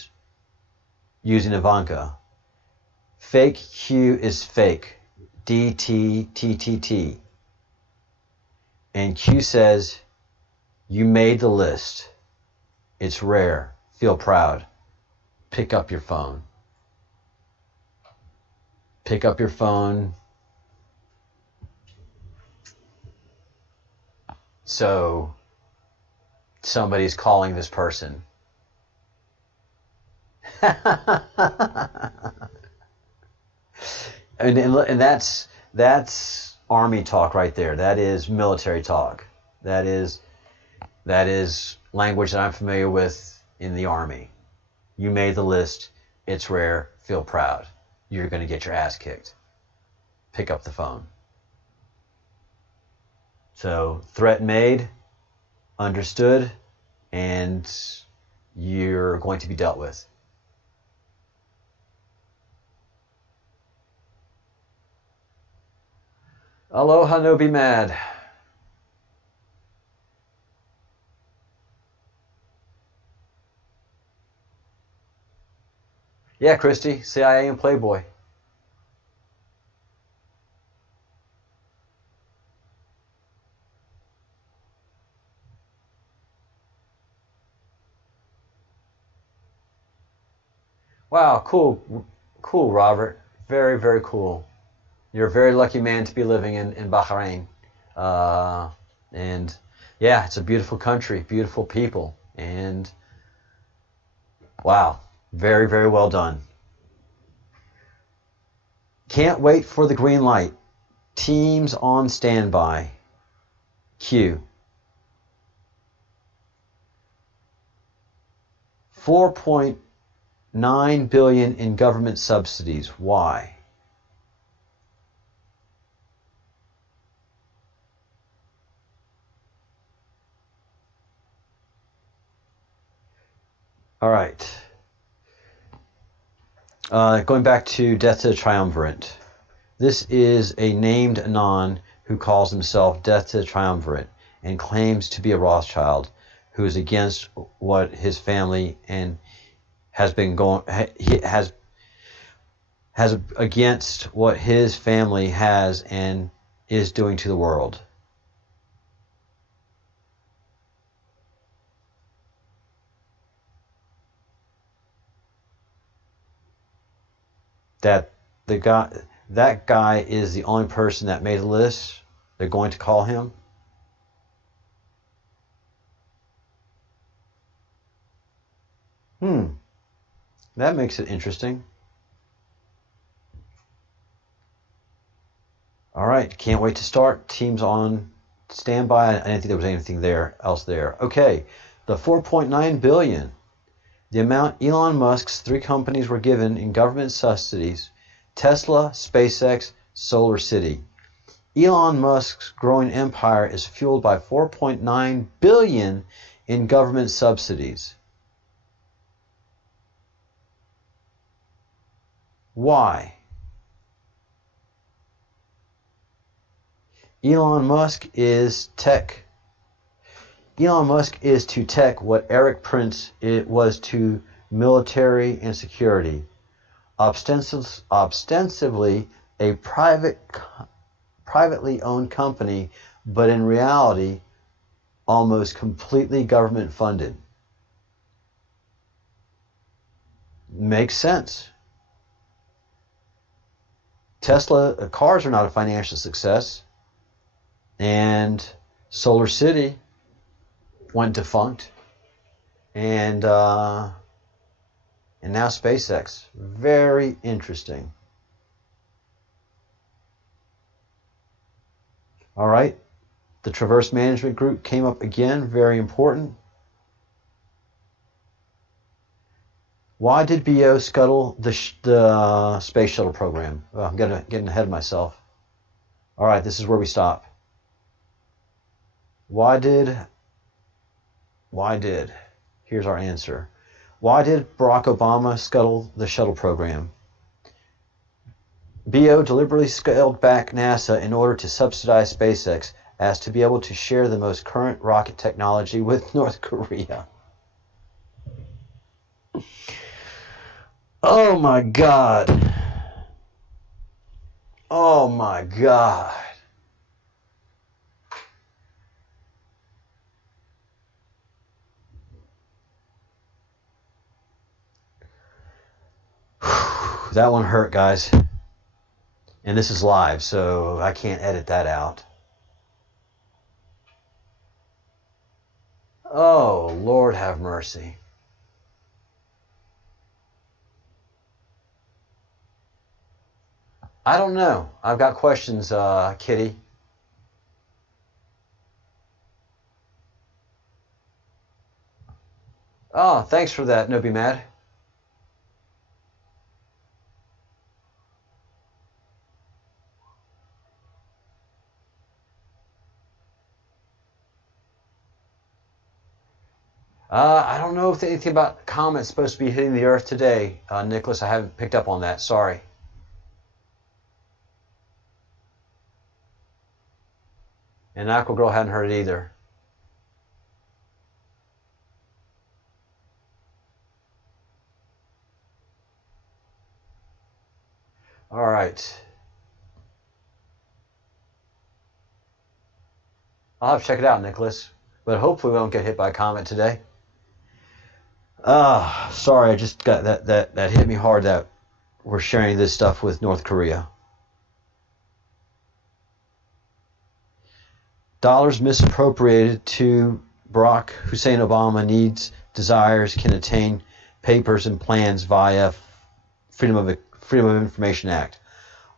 using Ivanka. Fake Q is fake. DTTTT. And Q says, you made the list. It's rare. Feel proud. Pick up your phone. Pick up your phone. So somebody's calling this person. and that's Army talk right there. That is military talk. That is language that I'm familiar with in the Army. You made the list. It's rare. Feel proud. You're going to get your ass kicked. Pick up the phone. So, threat made, understood, and you're going to be dealt with. Aloha, no be mad. Yeah, Christy, CIA and Playboy. Wow, cool, Robert. Very, very cool. You're a very lucky man to be living in Bahrain. And yeah, it's a beautiful country, beautiful people. And wow, very, very well done. Can't wait for the green light. Teams on standby. Q. 4.9 billion in government subsidies. Why? All right. Going back to Death to the Triumvirate. This is a named Anon who calls himself Death to the Triumvirate and claims to be a Rothschild who is against what his family and has been going has against what his family has and is doing to the world. That guy is the only person that made the list. They're going to call him. That makes it interesting. All right, can't wait to start. Teams on standby. I didn't think there was anything else there. Okay, the 4.9 billion. The amount Elon Musk's 3 companies were given in government subsidies: Tesla, SpaceX, Solar City. Elon Musk's growing empire is fueled by 4.9 billion in government subsidies. Why? Elon Musk is to tech what Eric Prince was to military and security. Ostensibly a privately owned company, but in reality almost completely government funded. Makes sense. Tesla cars are not a financial success, and Solar City went defunct, and now SpaceX. Very interesting. All right, the Traverse Management Group came up again. Very important. Why did BO scuttle the space shuttle program? Oh, I'm getting ahead of myself. All right, this is where we stop. Why did? Here's our answer. Why did Barack Obama scuttle the shuttle program? BO deliberately scaled back NASA in order to subsidize SpaceX as to be able to share the most current rocket technology with North Korea. Oh my God. Oh my God. That one hurt, guys. And this is live, so I can't edit that out. Oh, Lord have mercy. I don't know. I've got questions, Kitty. Oh, thanks for that, No Be Mad. I don't know if anything about comets supposed to be hitting the Earth today, Nicholas. I haven't picked up on that. Sorry. And Aqua Girl hadn't heard it either. All right. I'll have to check it out, Nicholas. But hopefully we don't get hit by a comet today. Sorry, I just got that hit me hard that we're sharing this stuff with North Korea. Dollars misappropriated to Barack Hussein Obama needs, desires, can attain papers and plans via Freedom of Information Act.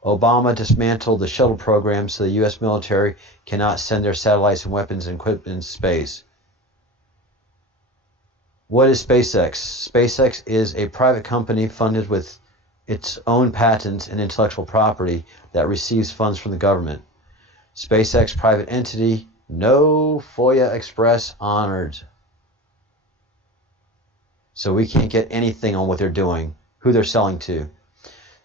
Obama dismantled the shuttle program so the U.S. military cannot send their satellites and weapons and equipment into space. What is SpaceX? SpaceX is a private company funded with its own patents and intellectual property that receives funds from the government. SpaceX private entity, no FOIA Express honored. So we can't get anything on what they're doing, who they're selling to.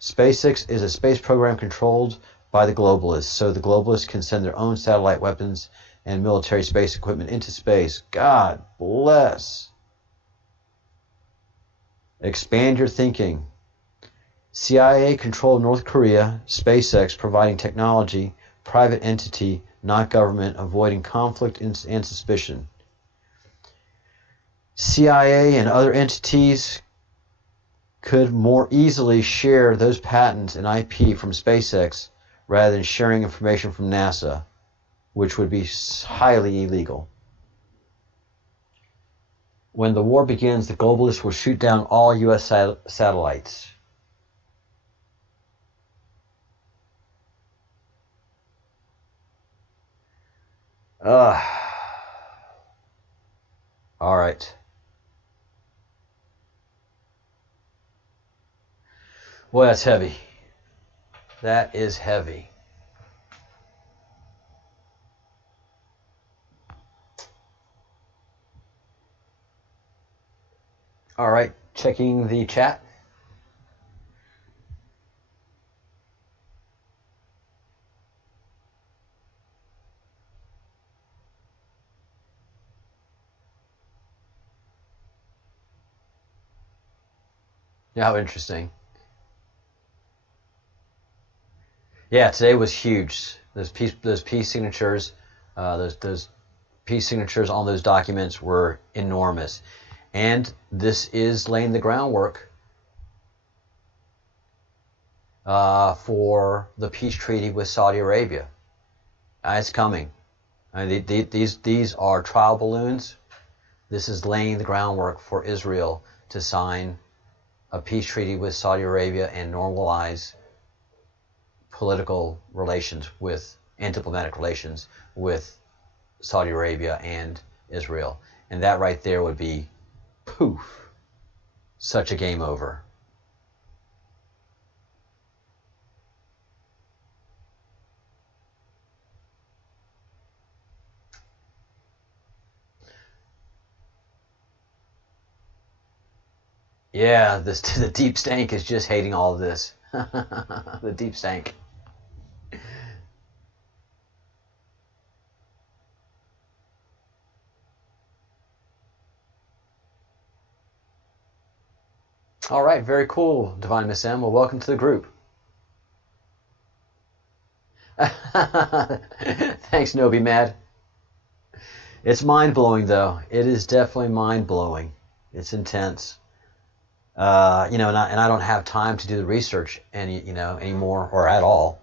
SpaceX is a space program controlled by the globalists, so the globalists can send their own satellite weapons and military space equipment into space. God bless. Expand your thinking. CIA controlled North Korea, SpaceX providing technology, private entity, not government, avoiding conflict and suspicion. CIA and other entities could more easily share those patents and IP from SpaceX rather than sharing information from NASA, which would be highly illegal. When the war begins, the globalists will shoot down all U.S. satellites. All right. Boy, that's heavy. That is heavy. All right, checking the chat. How interesting. Yeah, today was huge. Those peace signatures, those peace signatures on those documents were enormous, and this is laying the groundwork for the peace treaty with Saudi Arabia. It's coming. I mean, these are trial balloons. This is laying the groundwork for Israel to sign a peace treaty with Saudi Arabia and normalize political relations and diplomatic relations with Saudi Arabia and Israel. And that right there would be, poof, such a game over. Yeah, the deep stank is just hating all of this. The deep stank. All right, very cool, Divine Miss M. Well, welcome to the group. Thanks, Nobi Mad. It's mind-blowing, though. It is definitely mind-blowing. It's intense. And I don't have time to do the research anymore or at all.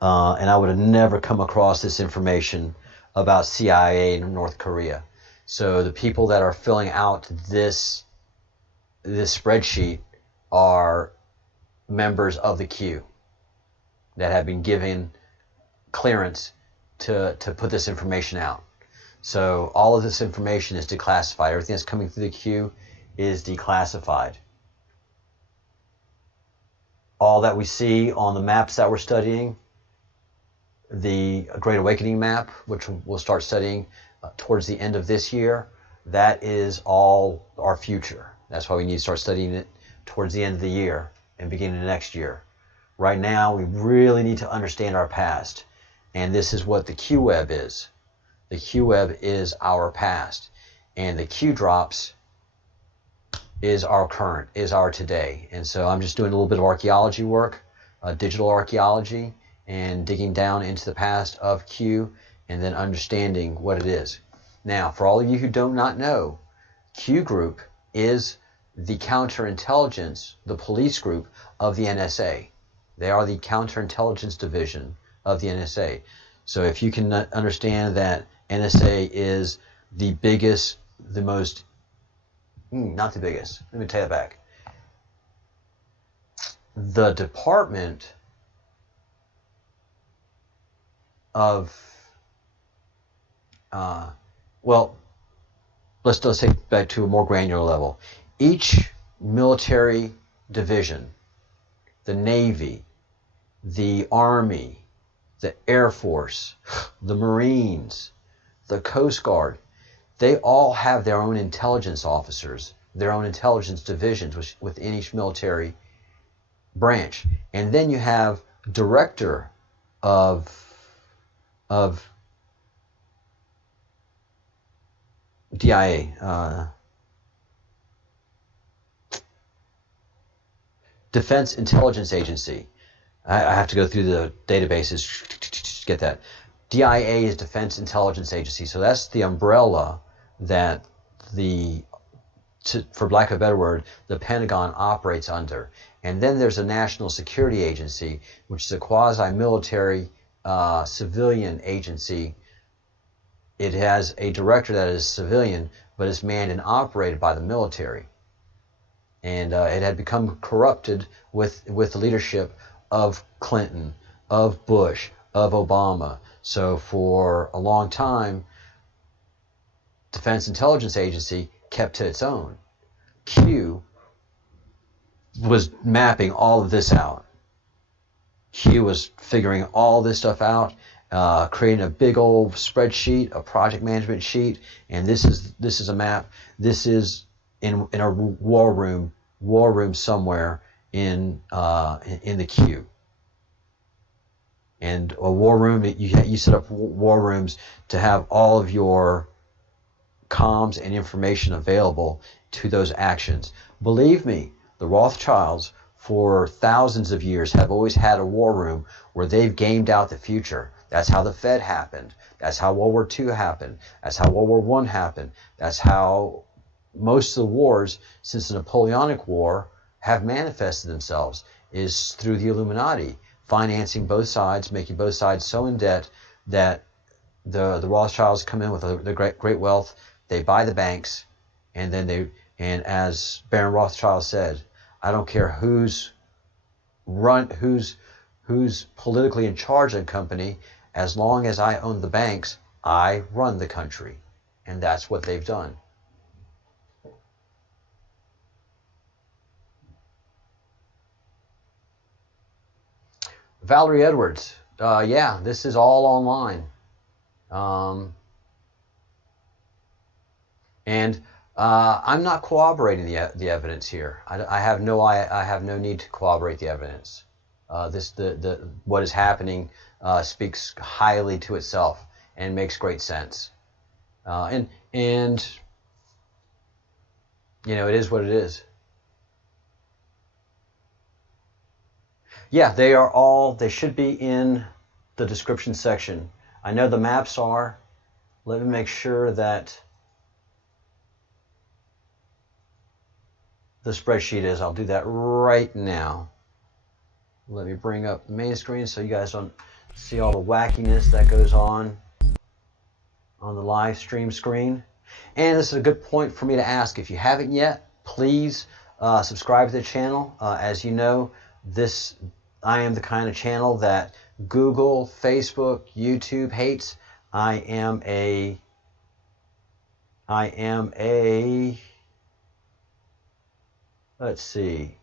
And I would have never come across this information about CIA in North Korea. So the people that are filling out this spreadsheet are members of the Q that have been given clearance to put this information out. So all of this information is declassified. Everything that's coming through the Q is declassified. All that we see on the maps that we're studying, the Great Awakening map, which we'll start studying towards the end of this year, that is all our future. That's why we need to start studying it towards the end of the year and beginning of next year. Right now, we really need to understand our past. And this is what the Q-Web is. The Q-Web is our past. And the Q-Drops is our current, is our today. And so I'm just doing a little bit of archaeology work, digital archaeology, and digging down into the past of Q and then understanding what it is. Now, for all of you who do not know, Q Group is the counterintelligence, the police group of the NSA. They are the counterintelligence division of the NSA. So if you can understand that NSA is the biggest, the most, not the biggest, let me take that back. The department of, let's take it back to a more granular level. Each military division, the Navy, the Army, the Air Force, the Marines, the Coast Guard, they all have their own intelligence officers, their own intelligence divisions within each military branch. And then you have director of DIA, Defense Intelligence Agency. I have to go through the databases to get that. DIA is Defense Intelligence Agency. So that's the umbrella that for lack of a better word, the Pentagon operates under. And then there's a National Security Agency, which is a quasi-military civilian agency. It has a director that is civilian, but is manned and operated by the military. And it had become corrupted with the leadership of Clinton, of Bush, of Obama. So for a long time, Defense Intelligence Agency kept to its own. Q was mapping all of this out. Q was figuring all this stuff out, creating a big old spreadsheet, a project management sheet, and this is a map. This is in a war room somewhere in the Q. And a war room, you set up war rooms to have all of your comms and information available to those actions. Believe me, The Rothschilds, for thousands of years, have always had a war room where they've gamed out the future. That's how the Fed happened. That's how World War II happened. That's how World War I happened. That's how most of the wars since the Napoleonic War have manifested themselves, is through the Illuminati, financing both sides, making both sides so in debt that the Rothschilds come in with the great wealth. They buy the banks, and then as Baron Rothschild said, I don't care who's politically in charge of the company, as long as I own the banks, I run the country. And that's what they've done. Valerie Edwards, yeah, this is all online. I'm not corroborating the evidence here. I have no need to corroborate the evidence. What is happening speaks highly to itself and makes great sense. And you know, it is what it is. Yeah, they should be in the description section. I know the maps are. Let me make sure that the spreadsheet is. I'll do that right now. Let me bring up the main screen so you guys don't see all the wackiness that goes on the live stream screen. And this is a good point for me to ask. If you haven't yet, please subscribe to the channel. As you know, I am the kind of channel that Google, Facebook, YouTube hates. I am a let's see.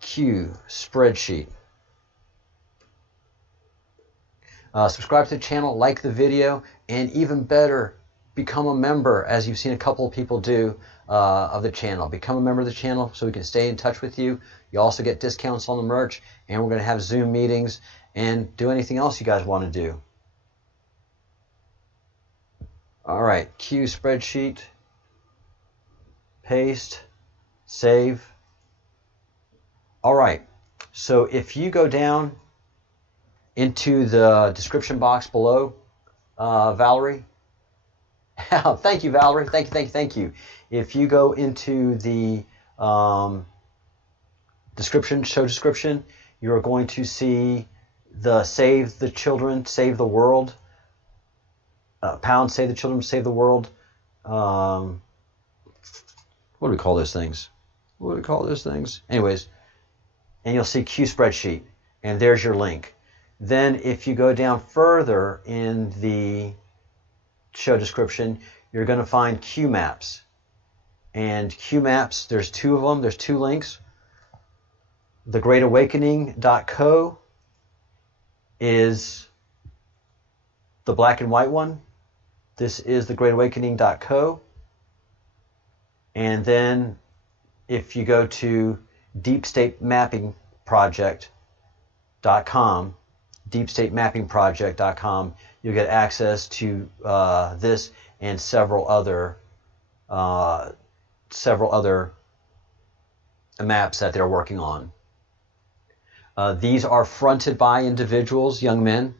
Q spreadsheet. Subscribe to the channel, like the video, and even better, become a member, as you've seen a couple of people do of the channel. Become a member of the channel so we can stay in touch with you. You also get discounts on the merch, and we're going to have Zoom meetings and do anything else you guys want to do. All right, Q spreadsheet, paste, save. All right, so if you go down into the description box below, Valerie, thank you, Valerie, thank you. If you go into the show description, you're going to see the Save the Children, Save the World, pound Save the Children, Save the World. What do we call those things? Anyways, and you'll see Q spreadsheet, and there's your link. Then if you go down further in the show description, you're going to find Q maps. And Q maps, there's two of them. There's two links. thegreatawakening.co is the black and white one. This is thegreatawakening.co. And then if you go to deepstatemappingproject.com, deepstatemappingproject.com, you'll get access to this and several other maps that they're working on. These are fronted by individuals, young men,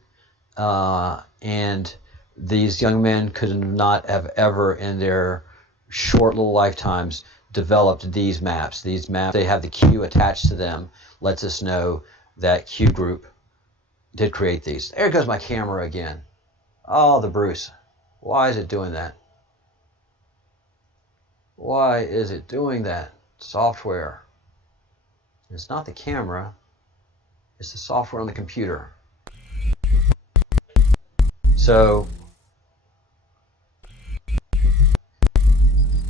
and these young men could not have ever in their short little lifetimes developed these maps. These maps, they have the Q attached to them, lets us know that Q group did create these. There goes my camera again. Oh, the Bruce. Why is it doing that? Why is it doing that? Software. It's not the camera. It's the software on the computer. So,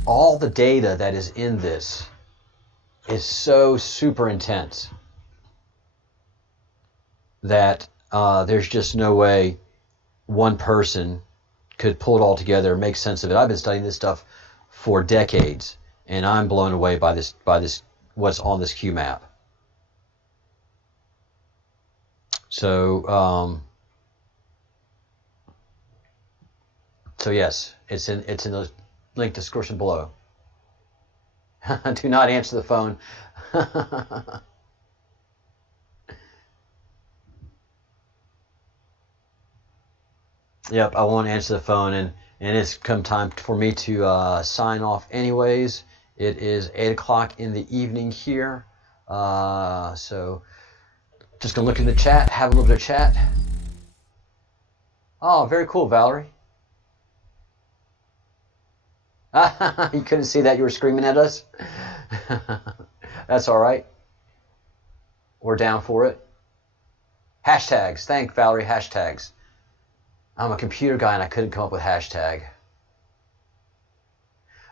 all the data that is in this is so super intense that there's just no way one person could pull it all together and make sense of it. I've been studying this stuff for decades, and I'm blown away by this what's on this Q map. So yes, it's in those Link description below. Do not answer the phone. Yep, I won't answer the phone, and it's come time for me to sign off anyways. It is 8 o'clock in the evening here, so just gonna look in the chat, have a little bit of chat. Oh, very cool, Valerie. You couldn't see that you were screaming at us? That's all right. We're down for it. Hashtags. Thank Valerie. Hashtags. I'm a computer guy and I couldn't come up with hashtag.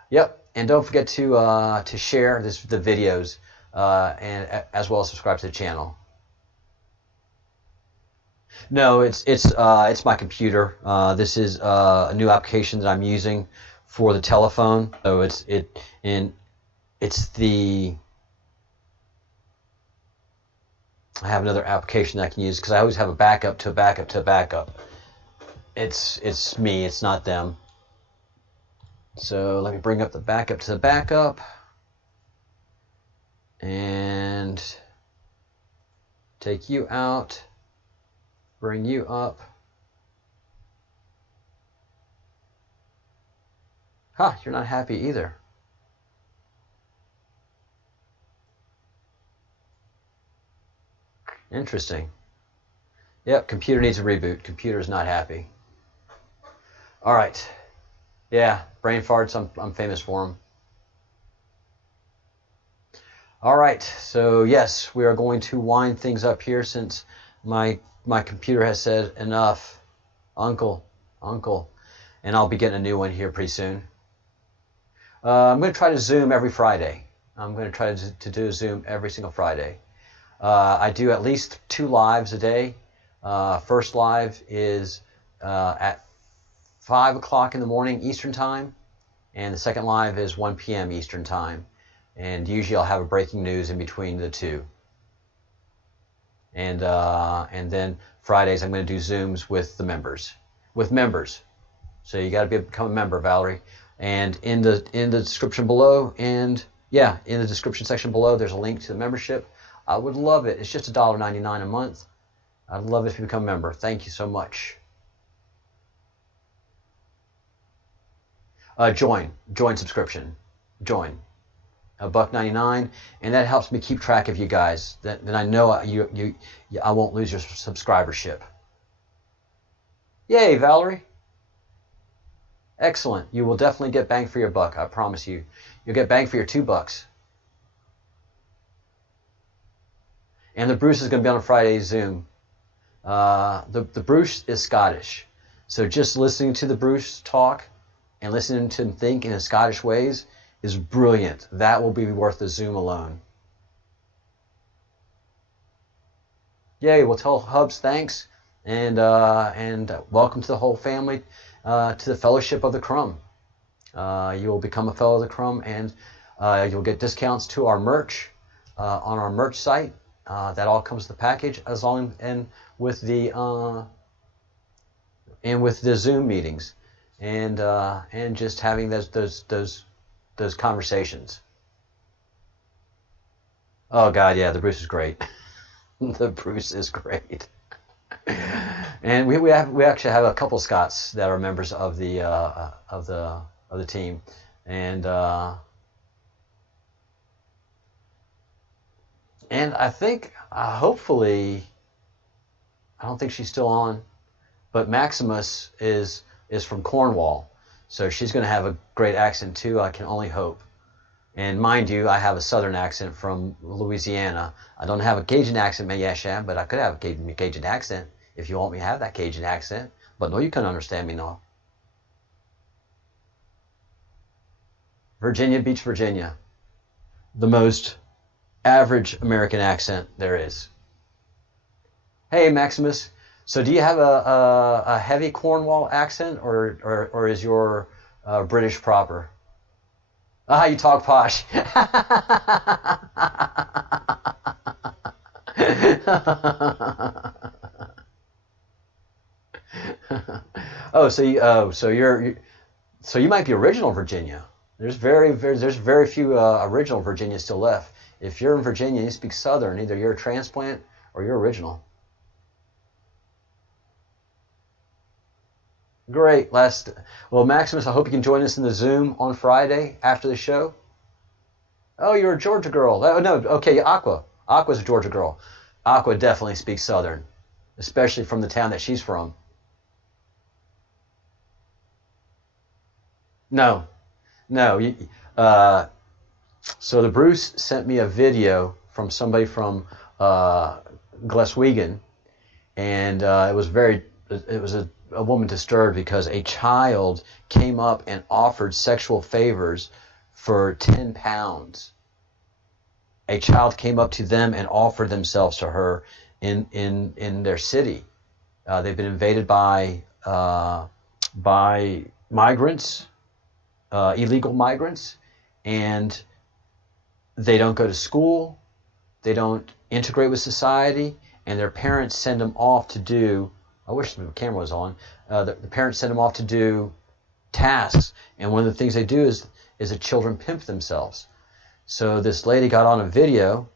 Yep. And don't forget to share the videos and as well as subscribe to the channel. No, it's my computer. This is a new application that I'm using for the telephone. So it's the. I have another application that I can use because I always have a backup to a backup to a backup. It's me. It's not them. So let me bring up the backup to the backup and take you out. Bring you up. Huh, you're not happy either. Interesting. Yep, computer needs a reboot. Computer's not happy. All right. Yeah, brain farts, I'm famous for them. All right, so yes, we are going to wind things up here since my computer has said enough. Uncle. And I'll be getting a new one here pretty soon. I'm going to try to Zoom every Friday. I'm going to try to do a Zoom every single Friday. I do at least 2 lives a day. First live is at 5 o'clock in the morning Eastern Time, and the second live is 1 p.m. Eastern Time. And usually I'll have a breaking news in between the two. And then Fridays I'm going to do Zooms with the members. So you got to become a member, Valerie. And in the description below, and yeah, in the description section below, there's a link to the membership. I would love it. It's just $1.99 a month. I'd love it if you become a member. Thank you so much. Join subscription. Join. $1.99, and that helps me keep track of you guys. Then I know I won't lose your subscribership. Yay, Valerie. Excellent. You will definitely get bang for your buck. I promise you. You'll get bang for your $2. And the Bruce is going to be on a Friday Zoom. The Bruce is Scottish. So just listening to the Bruce talk and listening to him think in his Scottish ways is brilliant. That will be worth the Zoom alone. Yay, we'll tell Hubs thanks and welcome to the whole family to the Fellowship of the Crumb. You will become a Fellow of the Crumb, and you'll get discounts to our merch on our merch site. That all comes with the package, as long and with the Zoom meetings, and just having those conversations. Oh God, yeah, the Bruce is great. The Bruce is great. And we actually have a couple Scots that are members of the team, and I think hopefully, I don't think she's still on, but Maximus is from Cornwall, so she's going to have a great accent too. I can only hope. And mind you, I have a southern accent from Louisiana. I don't have a Cajun accent, but I could have a Cajun accent if you want me to have that Cajun accent. But no, you can understand me now. Virginia Beach, Virginia. The most average American accent there is. Hey, Maximus. So do you have a heavy Cornwall accent, or is your British proper? Ah, you talk posh. Oh, so you're So you might be original Virginia. There's very few original Virginia still left. If you're in Virginia and you speak Southern, either you're a transplant or you're original. Great. Well, Maximus, I hope you can join us in the Zoom on Friday after the show. Oh, you're a Georgia girl. Oh, no, okay, Aqua. Aqua's a Georgia girl. Aqua definitely speaks Southern, especially from the town that she's from. No. So the Bruce sent me a video from somebody from Glaswegian, and it was a woman disturbed because a child came up and offered sexual favors for 10 pounds. A child came up to them and offered themselves to her in their city. They've been invaded by migrants, illegal migrants, and they don't go to school, they don't integrate with society, and their parents send them off to do, I wish the camera was on, the parents send them off to do tasks, and one of the things they do is the children pimp themselves. So this lady got on a video,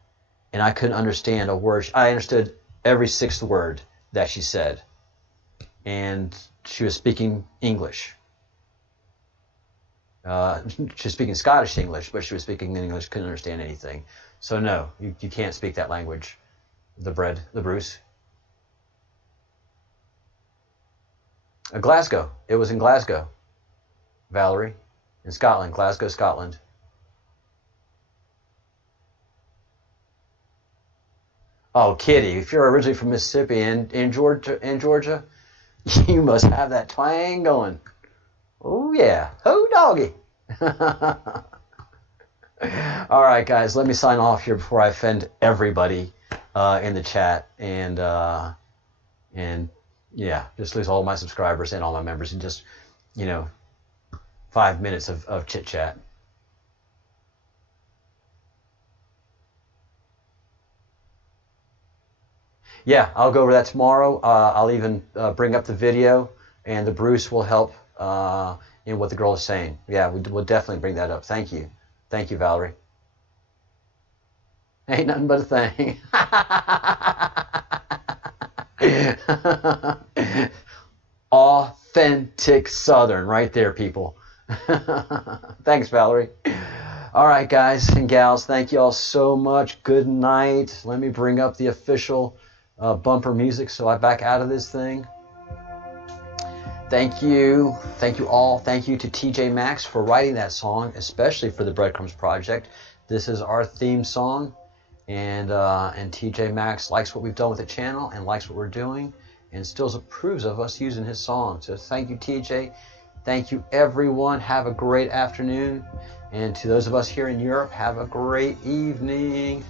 and I couldn't understand a word. I understood every sixth word that she said, and she was speaking English. She was speaking Scottish English, but she was speaking English, couldn't understand anything. So no, you can't speak that language, the Bruce. Glasgow. It was in Glasgow, Valerie, in Scotland, Glasgow, Scotland. Oh, Kitty, if you're originally from Mississippi and Georgia, you must have that twang going. Oh, yeah. Ho, doggy. All right, guys, let me sign off here before I offend everybody in the chat and yeah, just lose all my subscribers and all my members in just, 5 minutes of chit-chat. Yeah, I'll go over that tomorrow. I'll even bring up the video, and the Bruce will help in what the girl is saying. Yeah, we'll definitely bring that up. Thank you. Thank you, Valerie. Ain't nothing but a thing. Authentic Southern right there, people. Thanks, Valerie. All right, guys and gals, thank you all so much. Good night. Let me bring up the official bumper music so I back out of this thing. Thank you all. Thank you to TJ Maxx for writing that song, especially for the Breadcrumbs project. This is our theme song, and TJ Maxx likes what we've done with the channel and likes what we're doing, and still approves of us using his song. So thank you, TJ. Thank you, everyone. Have a great afternoon, and to those of us here in Europe, have a great evening.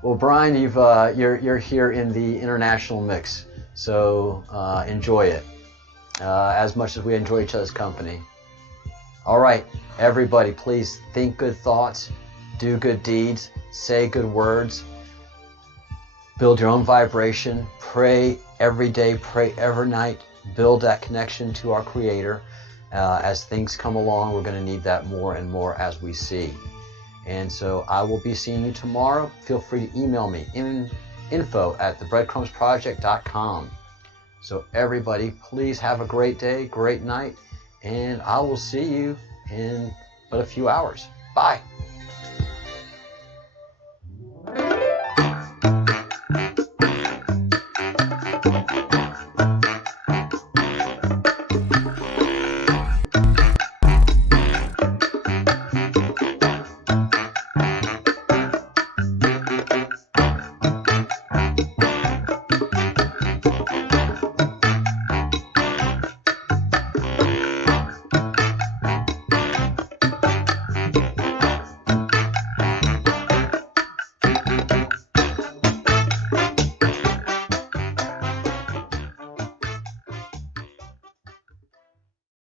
Well, Brian, you're here in the international mix, so enjoy it as much as we enjoy each other's company. All right, everybody, please think good thoughts, do good deeds, say good words, build your own vibration, pray every day, pray every night, build that connection to our Creator. As things come along, we're going to need that more and more as we see. And so I will be seeing you tomorrow. Feel free to email me, info@thebreadcrumbsproject.com. So everybody, please have a great day, great night, and I will see you in but a few hours. Bye.